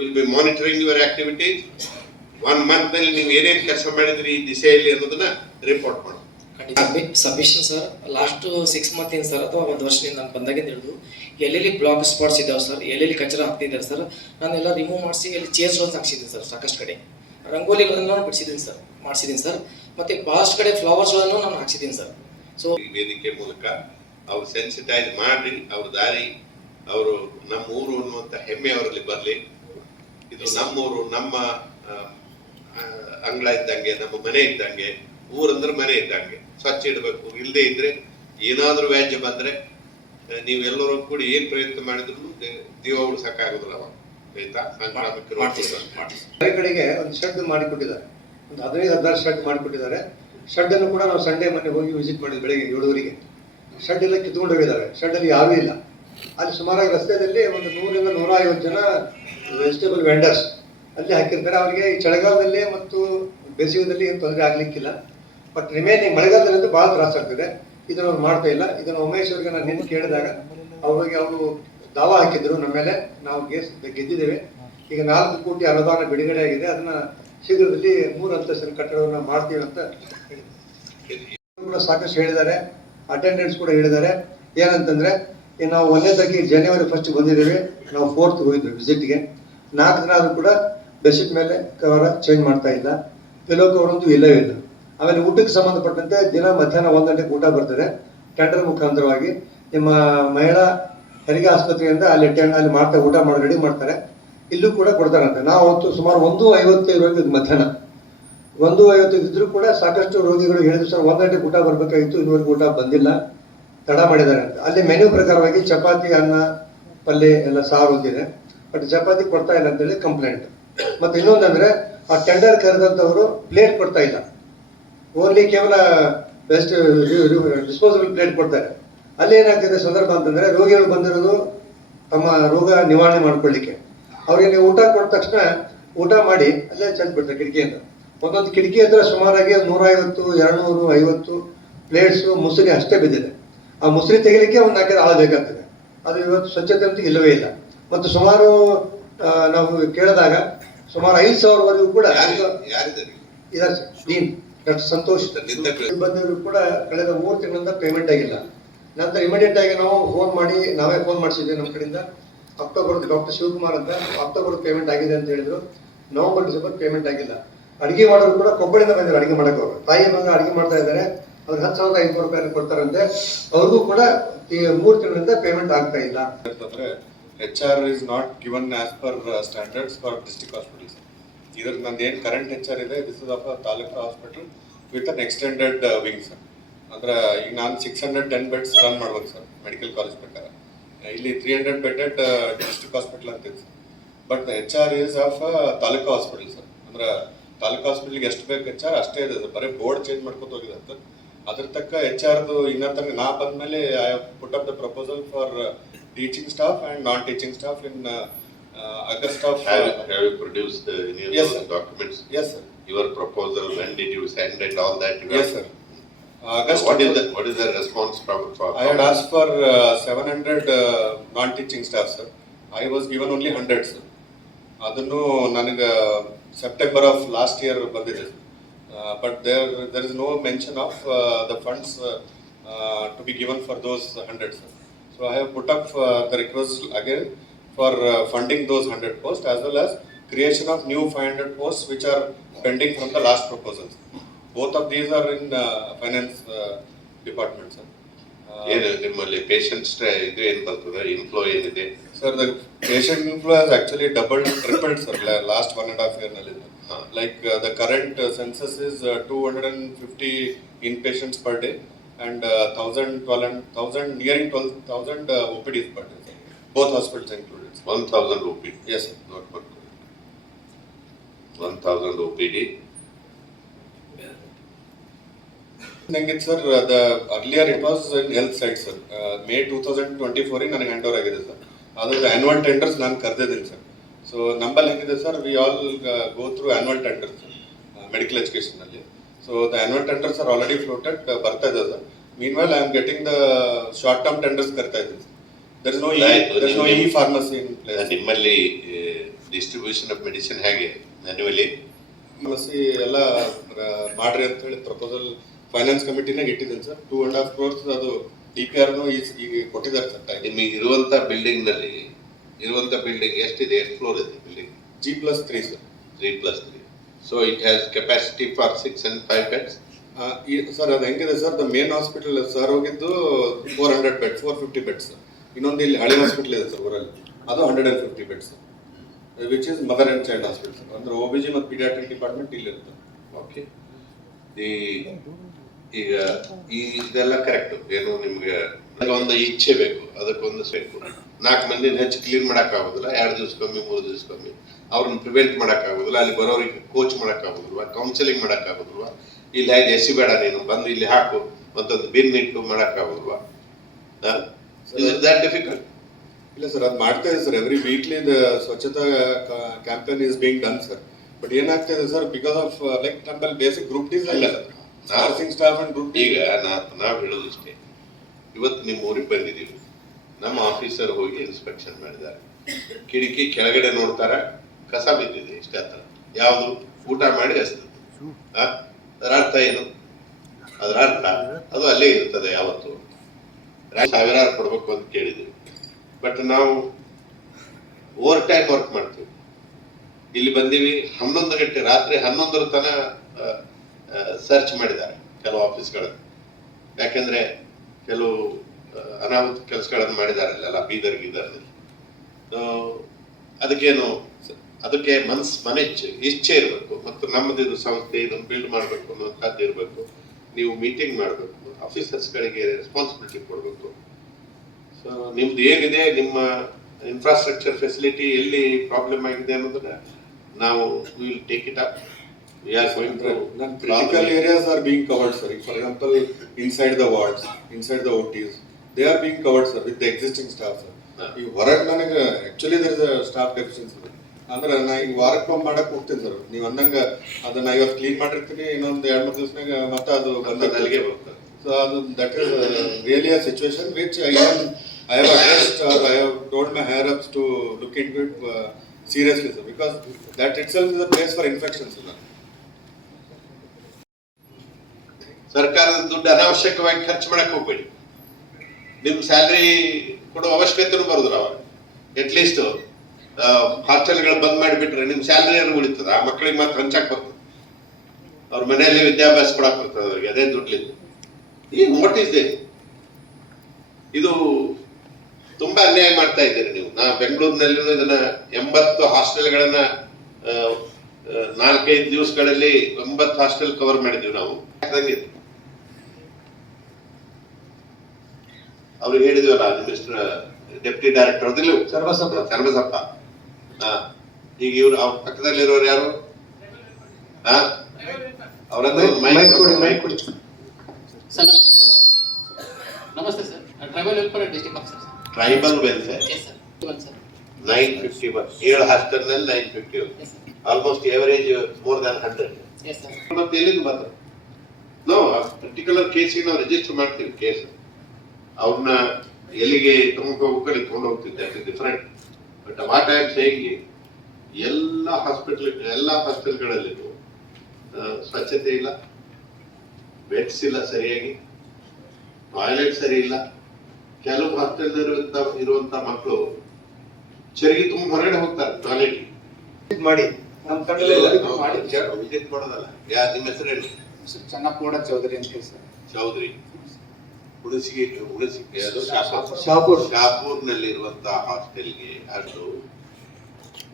Will be monitoring your activity. 1 month ನಲ್ಲಿ ನೀವು ಏನೇನು ಕೆಲಸ ಮಾಡಿದ್ರಿ ಈ ದಿಶೆಯಲ್ಲಿ ಅನ್ನೋದನ್ನ ರಿಪೋರ್ಟ್ ಮಾಡಿ. ಸಬ್ಮಿಷನ್ ಸರ್ ಲಾಸ್ಟ್ 6 ಮಂತ್ ಇಂದ ಸರ್ ಅಥವಾ 1 ವರ್ಷದಿಂದ ನಾನು ಬಂದಾಗಿಂದ ಹಿಡಿದು ಎಲ್ಲೆಲ್ಲಿ ಬ್ಲಾಕ್ ಸ್ಪಾಟ್ಸ್ ಇದಾವೆ ಸರ್, ಎಲ್ಲೆಲ್ಲಿ ಕಚರ ಹಾಕ್ತಿದ್ದಾರೆ ಸರ್, ನಾನೆಲ್ಲ ರಿಮೂವ್ ಮಾಡಿಸಿ ಎಲ್ಲಿ ಚೇರ್ಸ್ಗಳನ್ನು ಹಾಕ್ಸಿದ್ದೀನಿ ಸರ್. ಸಾಕಷ್ಟು ಕಡೆ ರಂಗೋಲಿಗಳನ್ನು ಬಿಡಿಸಿದ್ದೀನಿ ಸರ್, ಮಾಡಿಸಿದ್ದೀನಿ ಸರ್. ಮತ್ತು ಭಾಳಷ್ಟು ಕಡೆ ಫ್ಲವರ್ಸ್ಗಳನ್ನು ನಾನು ಹಾಕ್ಸಿದ್ದೀನಿ ಸರ್. ಸೊ ಈ ವೇದಿಕೆ ಮೂಲಕ ಅವ್ರು ಸೆನ್ಸಿಟೈಸ್ ಮಾಡಿ ಅವ್ರ ದಾರಿ, ಅವರು ನಮ್ಮ ಊರು ಅನ್ನುವಂಥ ಹೆಮ್ಮೆ ಅವರಲ್ಲಿ ಬರಲಿ. ಇದು ನಮ್ಮೂರು, ನಮ್ಮ ಅಂಗಳ ಇದ್ದಂಗೆ, ನಮ್ಮ ಮನೆ ಇದ್ದಂಗೆ, ಊರಂದ್ರೆ ಮನೆ ಇದ್ದಂಗೆ ಸ್ವಚ್ಛ ಇಡಬೇಕು. ಇಲ್ಲದೆ ಇದ್ರೆ ಏನಾದ್ರೂ ವ್ಯಾಜ್ಯ ಬಂದ್ರೆ ನೀವೆಲ್ಲರೂ ಕೂಡಿ ಏನ್ ಪ್ರಯತ್ನ ಮಾಡಿದ್ರು ಜೀವ ಉಳಿಸಕ್ಕಾಗೋದಿಲ್ಲ. ಅವಾಗ ಆಯ್ತಾ? ಸಾಂಕ್ರಾಮಿಕ ಕಡೆಗೆ ಒಂದು ಶೆಡ್ ಮಾಡಿಕೊಟ್ಟಿದ್ದಾರೆ, ಒಂದು 15-16 ಶೆಡ್ ಮಾಡಿಕೊಟ್ಟಿದ್ದಾರೆ. ಶೆಡ್ ಅನ್ನು ಕೂಡ ನಾವು ಸಂಡೇ ಮೊನ್ನೆ ಹೋಗಿ ವಿಸಿಟ್ ಮಾಡಿದ್ವಿ ಬೆಳಗ್ಗೆ 7 ಶೆಡ್ ಎಲ್ಲ ಕಿತ್ಕೊಂಡು ಹೋಗಿದ್ದಾರೆ. ಶೆಡ್ ಅಲ್ಲಿ ಯಾರೂ ಇಲ್ಲ. ಅಲ್ಲಿ ಸುಮಾರಾಗಿ ರಸ್ತೆಯಲ್ಲಿ ಒಂದು 100-150 ಜನ ವೆಜಿಟೇಬಲ್ ವೆಂಡರ್ಸ್ ಅಲ್ಲಿ ಹಾಕಿರ್ತಾರೆ. ಅವರಿಗೆ ಈ ಚಳಿಗಾಲದಲ್ಲಿ ಮತ್ತು ಬೇಸಿಗೆದಲ್ಲಿ ಏನು ತೊಂದರೆ ಆಗ್ಲಿಕ್ಕಿಲ್ಲ. ಬಟ್ ರಿಮೈನಿಂಗ್ ಮಳೆಗಾಲದಲ್ಲಿ ಭಾಳ ತ್ರಾಸ ಆಗ್ತಿದೆ. ಇದನ್ನು ಅವ್ರು ಮಾಡ್ತಾ ಇಲ್ಲ. ಇದನ್ನು ಉಮೇಶ್ ಅವರಿಗೆ ನಾನು ನಿನ್ನೆ ಕೇಳಿದಾಗ ಅವ್ರಿಗೆ ಅವರು ದಾವಾ ಹಾಕಿದ್ರು ನಮ್ಮ ಮೇಲೆ, ನಾವು ಗೆದ್ದಿದ್ದೇವೆ. ಈಗ 4 ಕೋಟಿ ಅನುದಾನ ಬಿಡುಗಡೆ ಆಗಿದೆ. ಅದನ್ನ ಶೀಘ್ರದಲ್ಲಿ 3 ಅಂತಸ್ತಿನ ಕಟ್ಟಡವನ್ನು ಮಾಡ್ತೀವಿ ಅಂತ ಕೂಡ ಸಾಕಷ್ಟು ಹೇಳಿದ್ದಾರೆ. ಅಟೆಂಡೆನ್ಸ್ ಕೂಡ ಹೇಳಿದ್ದಾರೆ. ಏನಂತಂದ್ರೆ ನಾವು 1ನೇ ತಾರೀಕಿಗೆ January 1 ಬಂದಿದ್ದೇವೆ, ನಾವು 4th ಹೋಗಿದ್ವಿ ವಿಸಿಟ್ಗೆ. 4 ದಿನ ಆದ್ರೂ ಕೂಡ ಬೆಡ್ಶೀಟ್ ಮೇಲೆ ಕವರ್ ಚೇಂಜ್ ಮಾಡ್ತಾ ಇಲ್ಲ, ಪಿಲೋ ಕವರ್ ಅಂತೂ ಇಲ್ಲವೇ ಇಲ್ಲ. ಆಮೇಲೆ ಊಟಕ್ಕೆ ಸಂಬಂಧಪಟ್ಟಂತೆ ದಿನ ಮಧ್ಯಾಹ್ನ 1 ಗಂಟೆಗೆ ಊಟ ಬರ್ತದೆ ಟೆಂಡರ್ ಮುಖಾಂತರವಾಗಿ. ನಿಮ್ಮ ಮಹಿಳಾ ಹೆರಿಗೆ ಆಸ್ಪತ್ರೆಯಿಂದ ಅಲ್ಲಿ ಮಾಡ್ತಾ ಊಟ ಮಾಡಿ ರೆಡಿ ಮಾಡ್ತಾರೆ, ಇಲ್ಲೂ ಕೂಡ ಕೊಡ್ತಾರಂತೆ. ನಾವು ಅವತ್ತು ಸುಮಾರು 1:55 ಮಧ್ಯಾಹ್ನ 1:55 ಇದ್ರೂ ಕೂಡ ಸಾಕಷ್ಟು ರೋಗಿಗಳು ಹೇಳಿದ್ರು, ಸರ್ 1 ಗಂಟೆಗೆ ಊಟ ಬರಬೇಕಾಗಿತ್ತು, ಇದುವರೆಗೂ ಊಟ ಬಂದಿಲ್ಲ, ತಡ ಮಾಡಿದ್ದಾರೆ ಅಂತ. ಅಲ್ಲಿ ಮೆನ್ಯೂ ಪ್ರಕಾರವಾಗಿ ಚಪಾತಿ, ಅನ್ನ, ಪಲ್ಯ ಎಲ್ಲ ಸಾರು ಹೊಂದಿದೆ, ಬಟ್ ಚಪಾತಿ ಕೊಡ್ತಾ ಇಲ್ಲ ಅಂತೇಳಿ ಕಂಪ್ಲೇಂಟ್. ಮತ್ತೆ ಇನ್ನೊಂದಂದ್ರೆ ಆ ಟೆಂಡರ್ ಕರೆದಂಥವರು ಪ್ಲೇಟ್ ಕೊಡ್ತಾ ಇಲ್ಲ, ಓನ್ಲಿ ಕೇವಲ ಡಿಸ್ಪೋಸಬಲ್ ಪ್ಲೇಟ್ ಕೊಡ್ತಾರೆ. ಅಲ್ಲಿ ಏನಾಗ್ತಿದೆ ಸಂದರ್ಭ ಅಂತಂದ್ರೆ ರೋಗಿಗಳು ಬಂದಿರೋದು ತಮ್ಮ ರೋಗ ನಿವಾರಣೆ ಮಾಡ್ಕೊಳ್ಳಿಕ್ಕೆ. ಅವ್ರಿಗೆ ನೀವು ಊಟ ಕೊಟ್ಟ ತಕ್ಷಣ ಊಟ ಮಾಡಿ ಅಲ್ಲೇ ಚೆಂದ ಬಿಡ್ತಾರೆ ಕಿಟಕಿಯಿಂದ. ಒಂದೊಂದು ಕಿಟಕಿ ಹತ್ರ ಸುಮಾರಾಗಿ 150-250 ಪ್ಲೇಟ್ಸು ಮುಸುರಿ ಅಷ್ಟೇ ಬಿದ್ದಿದೆ. ಆ ಮುಸುರಿ ತೆಗಿಲಿಕ್ಕೆ ಒಂದು 4 ಆಳು ಬೇಕಾಗ್ತದೆ. ಅದು ಇವತ್ತು ಸ್ವಚ್ಛತೆ ಅಂತೂ ಇಲ್ಲವೇ ಇಲ್ಲ. ಮತ್ತು ಸುಮಾರು ನಾವು ಕೇಳಿದಾಗ ಸುಮಾರು 5,000ವರೆಗೂ ಕೂಡ ಇದ್ದಾರೆ ಸರ್. ಡೀನ್ ಡಾಕ್ಟರ್ ಸಂತೋಷ್ ಬಂದಿದ್ರು ಕೂಡ ಕಳೆದ 3 ತಿಂಗಳಿಂದ ಪೇಮೆಂಟ್ ಆಗಿಲ್ಲ. ನಂತರ ಇಮಿಡಿಯೇಟ್ ಆಗಿ ನಾವು ನಾವೇ ಫೋನ್ ಮಾಡಿಸಿದ್ವಿ ನಮ್ಮ ಕಡೆಯಿಂದ. ಅಕ್ಟೋಬರ್ ಡಾಕ್ಟರ್ ಶಿವಕುಮಾರ್ ಅಂತ ಅಕ್ಟೋಬರ್ ಪೇಮೆಂಟ್ ಆಗಿದೆ ಅಂತ ಹೇಳಿದ್ರು. ನವೆಂಬರ್ ಡಿಸೆಂಬರ್ ಪೇಮೆಂಟ್ ಆಗಿಲ್ಲ. ಅಡಿಗೆ ಮಾಡೋರು ಕೂಡ ಕೊಬ್ಬಳಿಂದ ಬಂದಿದ್ರು ಅಡಿಗೆ ಮಾಡಕ್ಕೆ. ಅವರು ತಾಯಿ ಮಗ ಅಡಿಗೆ ಮಾಡ್ತಾ ಇದ್ದಾರೆ, ಅವ್ರಿಗೆ 10,500 ರೂಪಾಯಿ ಕೊಡ್ತಾರಂತೆ. ಅವ್ರಿಗೂ ಕೂಡ 3 ತಿಂಗಳಿಂದ ಪೇಮೆಂಟ್ ಆಗ್ತಾ ಇಲ್ಲ. HR is not given as per standards for district hospitals. Either nanದೇನು ಕರೆಂಟ್ HR ಇದೆ, this is of a taluk hospital with an extended wing sir. ಅಂದ್ರೆ ಈಗ ನಾನು 610 ಬೆಡ್ಸ್ ರನ್ ಮಾಡ್ಬೇಕು ಸರ್ ಮೆಡಿಕಲ್ ಕಾಲೇಜ್ ಪ್ರಕಾರ. ಇಲ್ಲಿ 300 ಬೆಡೆಡ್ ಡಿಸ್ಟ್ರಿಕ್ಟ್ ಹಾಸ್ಪಿಟಲ್ ಅಂತ ಇದೆ sir. But HR is of taluk hospital sir. ಅಂದ್ರೆ ತಾಲೂಕು ಹಾಸ್ಪಿಟಲ್ಗೆ ಎಷ್ಟು ಬೇಕು HR ಅಷ್ಟೇ ಇದೆ ಸರ್. ಬರೀ ಬೋರ್ಡ್ ಚೇಂಜ್ ಮಾಡ್ಕೊತ ಹೋಗಿದೆ ಅಂತ. ಅದ್ರ ತಕ್ಕ HRದು ಇನ್ನ ತನಕ ನಾ ಬಂದ್ಮೇಲೆ I have put up the proposal for teaching staff and non-teaching staff in August of. Have you produced any of yes, those documents? Yes, sir. Your proposal, when did you send and all that? Yes, sir. August. What is the response from? I had asked for 700 non-teaching staff, sir. I was given only 100, sir. Adannu nanaga September of last year bandide, but there is no mention of the funds to be given for those 100, sir. So I have put up the request again for funding those 100 posts as well as creation of new 500 posts which are pending from the last proposals. Both of these are in finance department, sir. ಏನು ನಿಮ್ಮಲ್ಲಿ patients ಇದು ಏನು ಬರ್ತದೆ, inflow ಏನಿದೆ sir? The patient inflow has actually doubled, tripled, sir, last 1.5 year ನಲ್ಲಿ. Like the current census is 250 inpatients per day and 1,000 nearing 12,000 OPDs per day, sir. Both hospitals included, sir. 1,000 OPD? Yes, sir. Not per 1,000 OPD. Nangit sir, the earlier it was in health side, sir. May 2024 in ನನಗೆ hand over ಆಗಿದೆ sir. ಅದ್ರ annual tenders ನಾನು ಕರೆದಿದ್ದೀನಿ sir. So ನಂಬಲ್ಲಿ ಹೆಂಗಿದೆ sir, we all go through annual tenders medical education ಅಲ್ಲಿ. So the annual tenders are already floated, ಬರ್ತಾ ಇದೆ sir. Meanwhile I am getting the short term tenders ಕರ್ತಾ ಇದ್ದೀನಿ sir. There is no E pharmacy in place. ನಿಮ್ಮಲ್ಲಿ distribution of medicine ಹೇಗೆ manually ಸಮಸ್ಯೆ ಎಲ್ಲ ಮಾಡ್ರಿ ಅಂತ ಹೇಳಿ ಪ್ರಪೋಸಲ್ ಫೈನಾನ್ಸ್ ಕಮಿಟಿನಾಗ ಇಟ್ಟಿದ್ದೀನಿ ಸರ್. 2.5 crores ಅದು DPR ಈಗ ಕೊಟ್ಟಿದ್ದಾರೆ ಸರ್. ನಿಮಗೆ ಇರುವಂತ ಬಿಲ್ಡಿಂಗ್ ನಲ್ಲಿ ಎಷ್ಟಿದೆ, ಎಷ್ಟು ಫ್ಲೋರ್ ಇದೆ building? G+3 sir. 3+3. So it has capacity for 6 and 5 beds. Sir ಅದು ಹೆಂಗಿದೆ sir, the main hospital sir ಹೋಗಿದ್ದು 400 beds, 450 beds. ಇನ್ನೊಂದು ಇಲ್ಲಿ ಹಳೆ ಹಾಸ್ಪಿಟಲ್ ಇದೆ ಸರ್ ಊರಲ್ಲಿ, ಅದು 150 beds, which is mother and child hospital. ಅಂದ್ರೆ OBG ಮತ್ತು ಪೀಡಿಯಾಟ್ರಿಕ್ ಡಿಪಾರ್ಟ್ಮೆಂಟ್ ಇಲ್ಲಿ ಇರುತ್ತೆ. ಓಕೆ. ಈಗ ಇದೆಲ್ಲ ಕರೆಕ್ಟ್. ಏನು ನಿಮ್ಗೆ ಒಂದು ಇಚ್ಛೆ ಬೇಕು, ಅದಕ್ಕೊಂದು ಬೇಕು. 4 ಮಂದಿನ ಹೆಚ್ಚು ಕ್ಲೀನ್ ಮಾಡಕ್ ಆಗೋದಿಲ್ಲ, 2 ದಿವಸಕ್ಕೊಮ್ಮೆ 3 ದಿವಸಕ್ಕೊಮ್ಮೆ. ಅವ್ರನ್ನ ಪ್ರಿವೆಂಟ್ ಮಾಡಕ್ ಆಗೋದಿಲ್ಲ, ಅಲ್ಲಿ ಬರೋರಿಗೆ ಕೋಚ್ ಮಾಡಕ್ ಆಗೋದಿಲ್ವಾ, ಕೌನ್ಸಿಲಿಂಗ್ ಮಾಡಕ್ ಆಗೋದಿಲ್ವಾ? ಇಲ್ಲಿ ಆಯ್ತು ಎಸಿ ಬೇಡ ನೀನು ಬಂದು ಇಲ್ಲಿ ಹಾಕು ಮತ್ತೊಂದು ಬಿನ್ ಇಟ್ಟು ಮಾಡಕ್ ಆಗೋದಿಲ್ವಾ? That difficult? ಇಲ್ಲ ಸರ್, ಅದು ಮಾಡ್ತಾ ಇದೆ sir. Every weekly the Swachhata campaign is being done sir. But ಏನಾಗ್ತಾ ಇದೆ ಸರ್, ಬಿಕಾಸ್ ಆಫ್ ಲೈಕ್ ನಮ್ಮಲ್ಲಿ ಬೇಸಿಕ್ ಗ್ರೂಪ್ ಟೀಸ್ ಇಲ್ಲ sir, nursing staff and group. ಈಗ ನಾವು ಹೇಳೋದು ಇಷ್ಟೇ, ಇವತ್ತು ನಿಮ್ಮ ಊರಿಗೆ ಬಂದಿದ್ದೀವಿ, ನಮ್ಮ ಆಫೀಸರ್ ಹೋಗಿ ಇನ್ಸ್ಪೆಕ್ಷನ್ ಮಾಡಿದ್ದಾರೆ, ಕಿಟಕಿ ಕೆಳಗಡೆ ನೋಡ್ತಾರ, ಕಸ ಬಿದ್ದಿದೆ ಇಷ್ಟ ಹತ್ರ, ಯಾವುದು ಊಟ ಮಾಡಿ ಹಸ್ತದೆ. ಅದರ ಅರ್ಥ ಏನು? ಅದರ ಅರ್ಥ ಅದು ಅಲ್ಲೇ ಇರ್ತದೆ ಯಾವತ್ತು. ಸಾವಿರಾರು ಕೊಡ್ಬೇಕು ಅಂತ ಕೇಳಿದ್ವಿ, ಬಟ್ ನಾವು ಓವರ್ ಟೈಮ್ ವರ್ಕ್ ಮಾಡ್ತೀವಿ. ಇಲ್ಲಿ ಬಂದೀವಿ 11 ಗಂಟೆ, ರಾತ್ರಿ 11 ತನ ಸರ್ಚ್ ಮಾಡಿದ್ದಾರೆ ಕೆಲವು ಆಫೀಸ್ಗಳನ್ನು. ಯಾಕೆಂದ್ರೆ ಕೆಲವು ಅನಾಹುತ ಕೆಲಸಗಳನ್ನು ಮಾಡಿದಾರಲ್ಲ ಬೀದರ್ ಗೀದರ್ನಲ್ಲಿ. ಅದಕ್ಕೆ ಮನೆ ಇಚ್ಛೆ ಇರಬೇಕು, ಮತ್ತು ನಮ್ಮದು ಇದು ಸಂಸ್ಥೆ, ಇದನ್ನು ಬಿಲ್ಡ್ ಮಾಡಬೇಕು ಅನ್ನೋಂಥದ್ದು ಇರಬೇಕು. ನೀವು ಮೀಟಿಂಗ್ ಮಾಡಬೇಕು, ಆಫೀಸರ್ಸ್ಗಳಿಗೆ ರೆಸ್ಪಾನ್ಸಿಬಿಲಿಟಿ ಕೊಡಬೇಕು. ಸೊ ನಿಮ್ದು ಏನಿದೆ, ನಿಮ್ಮ ಇನ್ಫ್ರಾಸ್ಟ್ರಕ್ಚರ್ ಫೆಸಿಲಿಟಿ ಎಲ್ಲಿ ಪ್ರಾಬ್ಲಮ್ ಆಗಿದೆ ಅನ್ನೋದನ್ನ ನಾವು will take it up. We are going to critical areas are being covered, sir. For example, inside the wards, inside the OTs, they are being covered, sir, with the existing staff, sir. ಈ ಹೊರಗೆ ನನಗೆ actually there is a staff deficiency. ಅಂದ್ರೆ ನಾ ಈಗ ವಾರಕ್ಕೆ ಒಮ್ಮೆ ಮಾಡಕ್ ಹೋಗ್ತೀನಿ ಸರ್. ನೀವು ಅಂದಂಗ ಅದನ್ನ ಇವತ್ತು ಕ್ಲೀನ್ ಮಾಡಿರ್ತೀನಿ, ಇನ್ನೊಂದು 2-3 ದಿವಸನಾಗ ಮತ್ತೆ ಅದು ಅಲ್ಲಿಗೆ ಬರ್ತದೆ. ಸೊ ಅದು that is really a situation which I have addressed or I have told my higher ups to look into it seriously, sir, because that itself is a place for infections, sir. ಸರ್ಕಾರದ ದುಡ್ಡು ಅನಾವಶ್ಯಕವಾಗಿ ಖರ್ಚು ಮಾಡಕ್ ಹೋಗ್ಬೇಡಿ. ನಿಮ್ salary ಕೊಡೋ ಅವಶ್ಯಕತೆನೂ ಬರುದಿಲ್ಲ. ಅವಾಗ ಅಟ್ಲೀಸ್ಟ್ ಹಾಸ್ಟೆಲ್ಗಳು ಬಂದ್ ಮಾಡಿಬಿಟ್ರೆ ನಿಮ್ ಸ್ಯಾಲ್ರಿ ಏನು ಉಳಿತದ? ಆ ಮಕ್ಕಳಿಗೆ ಮಾತ್ರ ಹಂಚಕ್ ಬರ್ತದೆ, ಅವ್ರ ಮನೆಯಲ್ಲಿ ವಿದ್ಯಾಭ್ಯಾಸ ಕೊಡಕ್ ಬರ್ತದೆ ಅವ್ರಿಗೆ ಅದೇ ದುಡ್ಲಿಂದ. ಈ ನೋಟಿಸ್ ಇದು ತುಂಬಾ ಅನ್ಯಾಯ ಮಾಡ್ತಾ ಇದ್ದೀರಿ ನೀವು. ನಾ ಬೆಂಗಳೂರಿನಲ್ಲೂ ಇದನ್ನ 80 ಹಾಸ್ಟೆಲ್ಗಳನ್ನ 4-5 ದಿವಸಗಳಲ್ಲಿ 9 ಹಾಸ್ಟೆಲ್ ಕವರ್ ಮಾಡಿದ್ವಿ ನಾವು. ಅವ್ರಿಗೆ ಹೇಳಿದ್ವಲ್ಲ, ಮಿನಿಸ್ಟರ್ ಡೆಪ್ಟಿ ಡೈರೆಕ್ಟರ್ ಅದಿಲ್ಲ ಸರ್ವಸಪ್ಪ. ಈಗ ಇವ್ರು ಅವ್ರ ಪಕ್ಕದಲ್ಲಿರೋರು ಯಾರು? ಅವರಂದ್ರೆ ನಮಸ್ತೆ sir, tribal welfare district officer. Tribal welfare 951 7 ಹಾಸ್ಟೆಲ್ನಲ್ಲಿ 951, ಆಲ್ಮೋಸ್ಟ್ ಎವರೇಜ್ ಮೋರ್ ದ್ಯಾನ್ 100. ಮತ್ತೆ ಎಲ್ಲಿಂದ ಬಂದ್ರು? ನಾವು ಪರ್ಟಿಕ್ಯುಲರ್ ಕೇಸಿಗೆ ನಾವು ರಿಜಿಸ್ಟರ್ ಮಾಡ್ತೀವಿ ಕೇಸ್. ಅವ್ರನ್ನ ಎಲ್ಲಿಗೆ ತಗೊಂಡು ಹೋಗ್ಕೊಂಡು ತಗೊಂಡು ಹೋಗ್ತಿದ್ದೆ, different. But what I am saying, ಎಲ್ಲ ಹಾಸ್ಪಿಟಲ್ಗಳಲ್ಲಿ ಸ್ವಚ್ಛತೆ ಇಲ್ಲ, ಬೆಡ್ಸ್ ಇಲ್ಲ ಸರಿಯಾಗಿ, ಟಾಯ್ಲೆಟ್ ಸರಿ ಇಲ್ಲ. ಕೆಲವು ಹಾಸ್ಟೆಲ್ ಇರುವಂತ ಮಕ್ಕಳು ಚರಿಗೆ ತುಂಬ ಹೊರಗಡೆ ಹೋಗ್ತಾರೆ ಟಾಯ್ಲೆಟ್ ಮಾಡಿ. ನಮ್ಮ ವಿಸಿಟ್ ಮಾಡೋದಲ್ಲ. ನಿಮ್ಮ ಹೆಸರೇನು? ಚನ್ನಪ್ಪಗೌಡ ಚೌಧರಿ ಅಂತ ಹೇಳಿ ಸರ್. ಚೌಧರಿ. ಹುಣಸಿಗೆ ಅದು ಶಾಪೂರ್ನಲ್ಲಿರುವಂತಹ ಹಾಸ್ಟೆಲ್ಗೆ ಅಷ್ಟು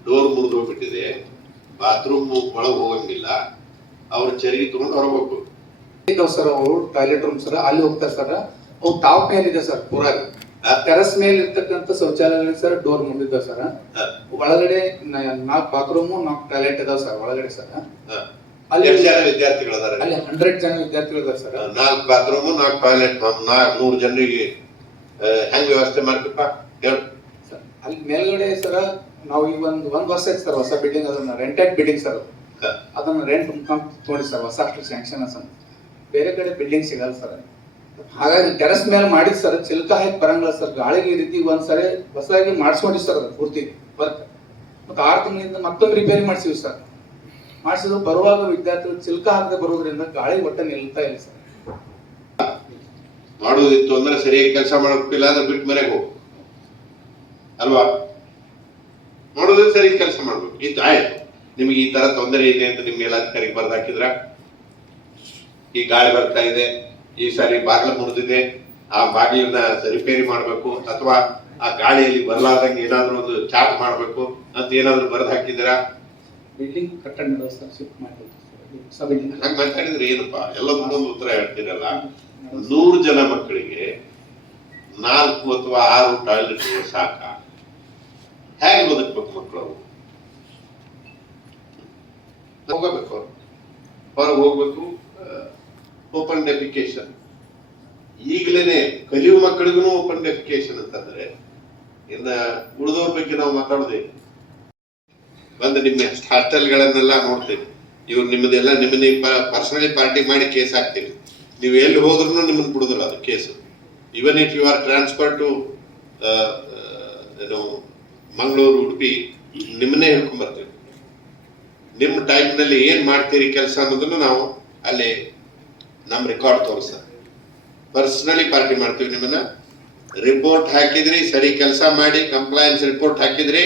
ಡೋರ್ ಮುರಿದು ಹೋಗ್ಬಿಟ್ಟಿದೆ, ಬಾತ್ರೂಮ್ ಒಳಗೆ ಹೋಗಂಗಿಲ್ಲ, ಅವ್ರ ಚರಿಗೆ ತಗೊಂಡು ಹೊರಬೇಕು ಸರ್. ಅವರು ಟಾಯ್ಲೆಟ್ ರೂಮ್ ಸರ್, ಅಲ್ಲಿ ಹೋಗ್ತಾರೆ ಸರ್. ಅವು ಟಾಪ್ ಮೇಲೆ ಇದೆ ಸರ್, ಪೂರಾ ಟೆರಸ್ ಮೇಲೆ ಇರ್ತಕ್ಕಂಥ ಶೌಚಾಲಯ ಸರ್, ಡೋರ್ ಮುಂದಿದ್ದಾವ ಸರ್. ಒಳಗಡೆ 4 ಬಾತ್ರೂಮ್ 4 ಟಾಯ್ಲೆಟ್ ಇದಾವ ಸರ್ ಒಳಗಡೆ ಸರ್. ಅಲ್ಲಿ ವಿದ್ಯಾರ್ಥಿಗಳು ಅಲ್ಲಿ 100 ಜನ ವಿದ್ಯಾರ್ಥಿಗಳು ಇದಾರೆ ಸರ್. 4 ಬಾತ್ರೂಮ್ 4 ಟಾಯ್ಲೆಟ್ 100 ಜನರಿಗೆ ಹೆಂಗ್ ವ್ಯವಸ್ಥೆ ಮಾಡ್ತಪ್ಪ ಹೇಳು. ಅಲ್ಲಿ ಮೇಲ್ಗಡೆ ಸರ್ ನಾವು ಈಗ ಒಂದು ವರ್ಷ ಆಯ್ತು ಸರ್, ಹೊಸ ಬಿಲ್ಡಿಂಗ್ ಅದನ್ನ ರೆಂಟೆಡ್ ಬಿಲ್ಡಿಂಗ್ ಸರ್. ಅದನ್ನ ರೆಂಟ್ ತಗೊಂಡಿ ಸರ್, ಹೊಸ ಸ್ಯಾಂಕ್ಷನ್ ಸರ್. ಬೇರೆ ಕಡೆ ಬಿಲ್ಡಿಂಗ್ ಸಿಗಲ್ಲ ಸರ್. ಹಾಗಾಗಿ ಟೆರಸ್ ಮೇಲೆ ಮಾಡಿದ್ ಸರ್, ಚಿಲ್ಕ ಹಾಕಿ ಬರಂಗಿಲ್ಲ ಸರ್. ಗಾಳಿಗೆ ಈ ರೀತಿ ಒಂದ್ಸರಿ ಹೊಸದಾಗಿ ಮಾಡಿಸ್ಕೊಂಡಿ ಸರ್, ಅದು ಪೂರ್ತಿ ವರ್ಕ್. ಮತ್ತು 6 ತಿಂಗಳಿಂದ ಮತ್ತೊಂದು ರಿಪೇರಿ ಮಾಡಿಸಿವಿ ಸರ್. ಮಾಡಿಸಿದ್ರು ಬರುವಾಗ ವಿದ್ಯಾರ್ಥಿಗಳು ಚಿಲ್ಕ ಹಾಕದೆ ಬರೋದ್ರಿಂದ ಗಾಳಿ ಒಟ್ಟ ನಿಲ್ತಾ ಇಲ್ಲ ಸರ್. ಮಾಡುವುದಿತ್ತು ಅಂದ್ರೆ ಸರಿಯಾಗಿ ಕೆಲಸ ಮಾಡೋಕ್ಕಿಲ್ಲ ಅಂದ್ರೆ ಬಿಟ್ಟು ಮನೆಗೆ ಹೋಗು ಅಲ್ವಾ? ಮಾಡೋದ್ರೆ ಸರಿ ಕೆಲಸ ಮಾಡ್ಬೇಕು. ಇದು ಆಯ್ತು. ನಿಮ್ಗೆ ಈ ತರ ತೊಂದರೆ ಇದೆ ಅಂತ ನಿಮ್ಮ ಮೇಲಾಧಿಕಾರಿಗೆ ಬರ್ದು ಹಾಕಿದ್ರ, ಈ ಗಾಳಿ ಬರ್ತಾ ಇದೆ, ಈ ಸಾರಿ ಬಾಗಿಲು ಮುರಿದಿದೆ, ಆ ಬಾಗಿಲನ್ನ ರಿಪೇರಿ ಮಾಡ್ಬೇಕು, ಅಥವಾ ಆ ಗಾಳಿಯಲ್ಲಿ ಬರಲಾರ್ದಂಗೆ ಏನಾದ್ರು ಒಂದು ಚಾರ್ಟ್ ಮಾಡ್ಬೇಕು ಅಂತ ಏನಾದ್ರು ಬರ್ದು ಹಾಕಿದ್ದೀರಾ? ಬಿಲ್ಡಿಂಗ್ ಕಟ್ಟಡ ಸರ್ ಶಿಫ್ಟ್ ಮಾಡಬೇಕು ಸರ್. ಹಂಗೆ ಮಾತಾಡಿದ್ರೆ ಏನಪ್ಪಾ ಎಲ್ಲದಕ್ಕೊಂದು ಉತ್ತರ ಹೇಳ್ತೀರಲ್ಲ. 100 ಜನ ಮಕ್ಕಳಿಗೆ 4 ಅಥವಾ 6 ಟಾಯ್ಲೆಟ್ ಸಾಕ? ಹೇಗೆ ಬದುಕ್ಬೇಕು ಮಕ್ಕಳು? ಹೋಗಬೇಕು, ಹೊರಗೆ ಹೋಗ್ಬೇಕು. ಓಪನ್ ಡೆಫಿಕೇಶನ್ ಈಗಲೇನೆ ಕಲಿಯುವ ಮಕ್ಕಳಿಗೂ ಓಪನ್ ಡೆಫಿಕೇಶನ್ ಅಂತಂದ್ರೆ ಇನ್ನ ಉಳಿದವ್ರ ಬಗ್ಗೆ ನಾವು ಮಾತಾಡೋದೇ. ಬಂದು ನಿಮ್ಮ ಹಾಸ್ಟೆಲ್ಗಳನ್ನೆಲ್ಲ ನೋಡ್ತೀವಿ. ಇವ್ರು ನಿಮ್ಮದೆಲ್ಲ ನಿಮ್ಮನ್ನ ಪರ್ಸನಲಿ ಪಾರ್ಟಿ ಮಾಡಿ ಕೇಸ್ ಹಾಕ್ತೀವಿ. ನೀವು ಎಲ್ಲಿ ಹೋದ್ರೂ ನಿಮ್ಮನ್ನು ಬಿಡುದಿಲ್ಲ ಅದು case. Even if you are transfer to ಏನು ಮಂಗಳೂರು, ಉಡುಪಿ, ನಿಮ್ಮನ್ನೇ ಹೇಳ್ಕೊಂಡ್ ಬರ್ತೀವಿ. ನಿಮ್ಮ ಟೈಮ್ನಲ್ಲಿ ಏನ್ ಮಾಡ್ತೀರಿ ಕೆಲಸ ಅನ್ನೋದನ್ನು ನಾವು ಅಲ್ಲಿ ನಮ್ಮ ರೆಕಾರ್ಡ್ ತೋರಿಸ ಪರ್ಸನಲಿ ಪಾರ್ಟಿ ಮಾಡ್ತೀವಿ. ನಿಮ್ಮನ್ನ ರಿಪೋರ್ಟ್ ಹಾಕಿದ್ರಿ, ಸರಿ ಕೆಲಸ ಮಾಡಿ ಕಂಪ್ಲೈನ್ಸ್ ರಿಪೋರ್ಟ್ ಹಾಕಿದ್ರಿ,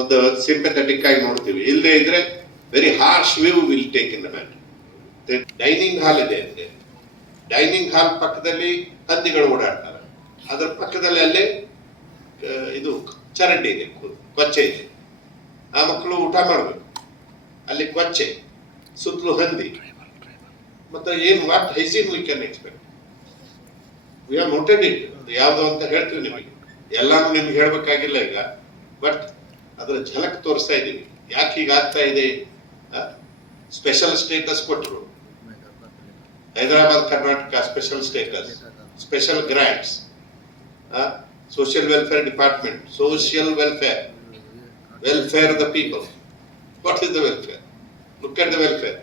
ಒಂದು ಸಿಂಪಥೆಟಿಕ್ ಆಗಿ ನೋಡ್ತೀವಿ. ಇಲ್ಲದೆ ಇದ್ರೆ very harsh view will take in the matter. Dining hall ಇದೆ ಅಂತೆ, ಡೈನಿಂಗ್ ಹಾಲ್ ಪಕ್ಕದಲ್ಲಿ ಹಂದಿಗಳು ಓಡಾಡ್ತಾರೆ, ಅದರ ಪಕ್ಕದಲ್ಲಿ ಅಲ್ಲೇ ಇದು ಚರಂಡಿ ಇದೆ, ಕೊಚ್ಚೆ ಇದೆ. ಆ ಮಕ್ಕಳು ಊಟ ಮಾಡ್ಬೇಕು, ಅಲ್ಲಿ ಕೊಚ್ಚೆ, ಸುತ್ತಲೂ ಹಂದಿ. ಮತ್ತೆ ಏನು what hygiene we can expect? We are noted it. ಯಾವ್ದು ಅಂತ ಹೇಳ್ತೀವಿ ನಿಮಗೆ, ಎಲ್ಲಾನು ನಿಮ್ಗೆ ಹೇಳ್ಬೇಕಾಗಿಲ್ಲ ಈಗ, ಬಟ್ ಅದರ ಝಲಕ್ ತೋರಿಸ್ತಾ ಇದ್ದೀವಿ. ಯಾಕೆ ಹೀಗೆ ಆಗ್ತಾ ಇದೆ? ಸ್ಪೆಷಲ್ ಸ್ಟೇಟಸ್ ಕೊಟ್ಟರು, Hyderabad Karnataka special status, special grants, social welfare department, social welfare, welfare of the people. What is the welfare? Look at the welfare.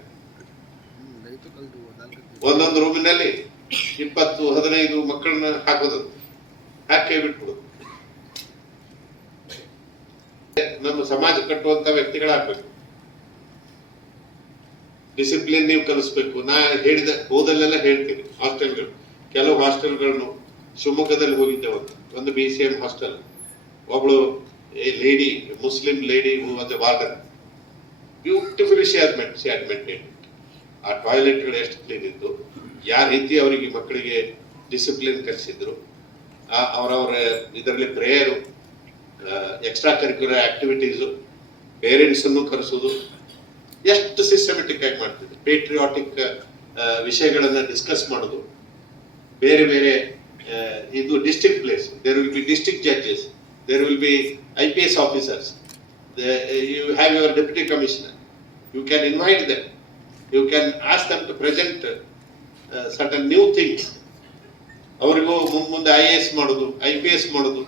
ಒಂದೊಂದು ರೂಮಿನಲ್ಲಿ 20-15 ಮಕ್ಕಳನ್ನ ಹಾಕೋದು, ಹಾಕಿ ಬಿಟ್ಬಿಡುದು. ನಮ್ಮ ಸಮಾಜ ಕಟ್ಟುವಂತ ವ್ಯಕ್ತಿಗಳಾಗಬೇಕು. ಡಿಸಿಪ್ಲಿನ್ ನೀವು ಕಲಿಸ್ಬೇಕು. ನಾ ಹೇಳಿದ ಹೋದಲ್ಲೆಲ್ಲ ಹೇಳ್ತೀನಿ. ಹಾಸ್ಟೆಲ್ಗಳು, ಕೆಲವು ಹಾಸ್ಟೆಲ್ಗಳನ್ನು ಶಿವಮೊಗ್ಗದಲ್ಲಿ ಹೋಗಿದ್ದೆ. ಒಂದು BCM ಹಾಸ್ಟೆಲ್, ಒಬ್ಳು lady, Muslim lady warden, beautifully she has maintained. ಆ ಟಾಯ್ಲೆಟ್ಗಳು ಎಷ್ಟು ಕ್ಲೀನ್ ಇತ್ತು, ಯಾವ ರೀತಿ ಅವರಿಗೆ ಮಕ್ಕಳಿಗೆ ಡಿಸಿಪ್ಲಿನ್ ಕಲಿಸಿದ್ರು, ಅವರವರ ಇದರಲ್ಲಿ prayer, extra curricular activities, parents ಅನ್ನು ಕರೆಸೋದು, ಎಷ್ಟು ಸಿಸ್ಟಮೆಟಿಕ್ ಆಗಿ ಮಾಡ್ತಿದ್ರು. ಪೇಟ್ರಿಯಾಟಿಕ್ ವಿಷಯಗಳನ್ನ ಡಿಸ್ಕಸ್ ಮಾಡೋದು. ಬೇರೆ ಬೇರೆ ಇದು district place, there will be district judges, there will be IPS officers, you have your deputy commissioner, you can invite them, you can ask them to present certain new things. ಅವರಿಗೂ ಮುಂದೆ IAS ಮಾಡೋದು, IPS ಮಾಡೋದು,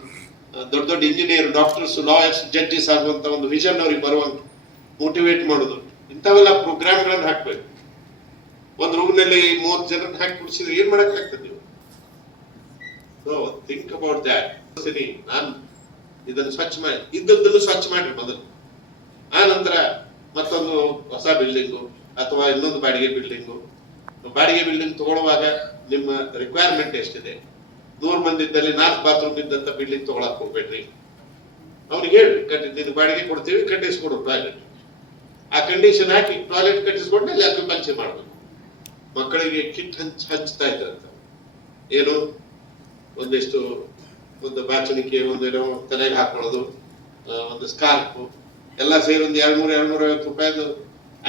ದೊಡ್ಡ ದೊಡ್ಡ engineer, doctors, lawyers, judges ಆಗುವಂತ ಒಂದು vision ಅವ್ರಿಗೆ ಬರುವಂತ ಮೋಟಿವೇಟ್ ಮಾಡೋದು. ಇಂಥವೆಲ್ಲ ಪ್ರೋಗ್ರಾಮ್ಗಳನ್ನ ಹಾಕ್ಬೇಕು. ಒಂದು ರೂಮ್ನಲ್ಲಿ 30 ಜನ ಹಾಕಿ ಕುಡಿಸಿದ್ರೆ ಏನ್ ಮಾಡಕ್ಕಾಗ್ತದೆ ನೀವು? So think about that. ಸರಿ, ನಾನು ಇದನ್ನು ಸ್ವಚ್ಛ ಮಾಡಿ, ಇದ್ದದ್ದನ್ನು ಸ್ವಚ್ಛ ಮಾಡ್ರಿ ಮೊದಲು. ಆ ನಂತರ ಮತ್ತೊಂದು ಹೊಸ ಬಿಲ್ಡಿಂಗು ಅಥವಾ ಇನ್ನೊಂದು ಬಾಡಿಗೆ ಬಿಲ್ಡಿಂಗು ತಗೊಳ್ಳುವಾಗ ನಿಮ್ಮ ರಿಕ್ವೈರ್ಮೆಂಟ್ ಎಷ್ಟಿದೆ? 100 ಮಂದಿ ಇದ್ದಲ್ಲಿ 4 ಬಾತ್ರೂಮ್ ಇದ್ದಂತ ಬಿಲ್ಡಿಂಗ್ ತಗೊಳಕ್ ಹೋಗ್ಬೇಡ್ರಿ. ಅವ್ನಿಗೆ ಹೇಳ್ರಿ, ನಿನ್ನ ಬಾಡಿಗೆ ಕೊಡ್ತೀವಿ, ಕಟ್ಟಿಸ್ಕೊಡು ಟಾಯ್ಲೆಟ್. ಆ ಕಂಡೀಷನ್ ಹಾಕಿ ಟಾಯ್ಲೆಟ್ ಕಟ್ಟಿಸ್ಕೊಂಡ್ರೆ ಅಲ್ಲಿ ಅಕ್ಯುಪೆನ್ಸಿ ಮಾಡ್ಬೇಕು. ಮಕ್ಕಳಿಗೆ ಕಿಟ್ ಹಂಚ್ತಾ ಇದ್ರಂತ. ಏನು ಒಂದಿಷ್ಟು, ಒಂದು ಬಾಚಣಿಕೆ, ಒಂದೇನೋ ತಲೆಗೆ ಹಾಕೊಳ್ಳೋದು, ಒಂದು ಸ್ಕಾರ್ಫ್ ಎಲ್ಲ ಸೇರಿ ಒಂದು 200-250 ರೂಪಾಯಿದು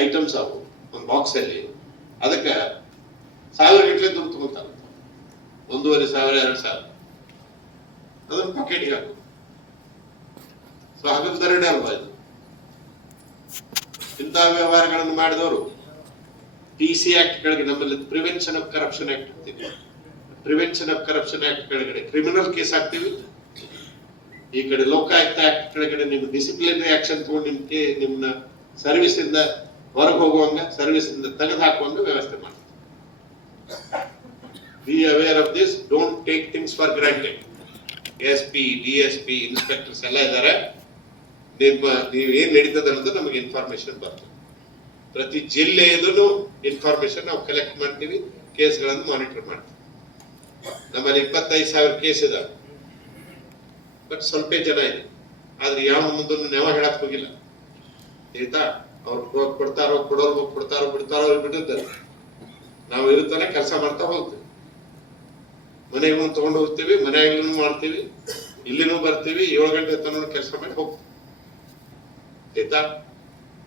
ಐಟಮ್ಸ್ ಅವು ಒಂದು ಬಾಕ್ಸ್ ಅಲ್ಲಿ. ಅದಕ್ಕೆ 1000 ಗಟ್ಟಲೆ ದುಡ್ಡು ತಗೋತಾರೆ. 1500-2000 ಅದನ್ನು ಪಾಕೆಟ್ಗೆ ಹಾಕು. ಸೊ ಹಾಗಂತ ದರಡೆ ಅಲ್ವಾ ಇದು? ಇಂತಹ ವ್ಯವಹಾರಗಳನ್ನು ಮಾಡಿದವರು PC ಆಕ್ಟ್ ಕೆಳಗೆ, ನಮ್ಮಲ್ಲಿ ಪ್ರಿವೆನ್ಷನ್ ಆಫ್ ಕರಪ್ಷನ್ ಆಕ್ಟ್ ಅಂತೀವಿ. ಪ್ರಿವೆನ್ಷನ್ ಆಫ್ ಕರಪ್ಷನ್ ಆಕ್ಟ್ ಕೆಳಗಡೆ ಕ್ರಿಮಿನಲ್ ಕೇಸ್ ಹಾಕ್ತೀವಿ. ಈ ಕಡೆ ಲೋಕಾಯುಕ್ತ ಆಕ್ಟ್ ಕೆಳಗಡೆ ನಿಮ್ಮ ಡಿಸಿಪ್ಲಿನರಿ ಆಕ್ಷನ್ ತಗೊಂಡು ನಿಮ್ಮನ್ನ ಸರ್ವಿಸ್ ಇಂದ ಹೊರಗೆ ಹೋಗುವಂಗ, ಸರ್ವಿಸ್ ಇಂದ ತೆಗೆದು ಹಾಕುವಂಗ ವ್ಯವಸ್ಥೆ ಮಾಡಿ. Be aware of this. Don't take things for granted. SP, DSP, inspectors ಎಲ್ಲ ಇದ್ದಾರೆ. ನೀವೇನ್ ನಡೀತದೆ ಅನ್ನೋದು ನಮಗೆ ಇನ್ಫಾರ್ಮೇಶನ್ ಬರ್ತದೆ. ಪ್ರತಿ ಜಿಲ್ಲೆಯದೂ ಇನ್ಫಾರ್ಮೇಶನ್ ನಾವು ಕಲೆಕ್ಟ್ ಮಾಡ್ತೀವಿ, ಕೇಸ್ಗಳನ್ನು ಮಾನಿಟರ್ ಮಾಡ್ತೀವಿ. ನಮ್ಮಲ್ಲಿ 25,000 ಕೇಸ್ ಇದಾವೆ, ಬಟ್ ಸ್ವಲ್ಪ ಜನ ಇದೆ. ಆದ್ರೆ ಯಾವ ಮುಂದೊಂದು ನೆವ ಹೇಳಕ್ ಹೋಗಿಲ್ಲ ಆಯ್ತಾ. ಅವ್ರು ಕೊಡ್ತಾರೋ ಬಿಡ್ತಾರೋ ಬಿಟ್ಟಿದ್ದಾರೆ. ನಾವು ಇರುತ್ತಾನೆ ಕೆಲಸ ಮಾಡ್ತಾ ಹೋಗ್ತೀವಿ, ಮನೆಗೂ ತಗೊಂಡು ಹೋಗ್ತೀವಿ, ಮನೆಯಾಗ್ಲೂ ಮಾಡ್ತೀವಿ, ಇಲ್ಲಿನೂ ಬರ್ತೀವಿ, 7 ಗಂಟೆ ತನಕ ಕೆಲಸ ಮಾಡಿ ಹೋಗ್ತೀವಿ ಆಯ್ತಾ.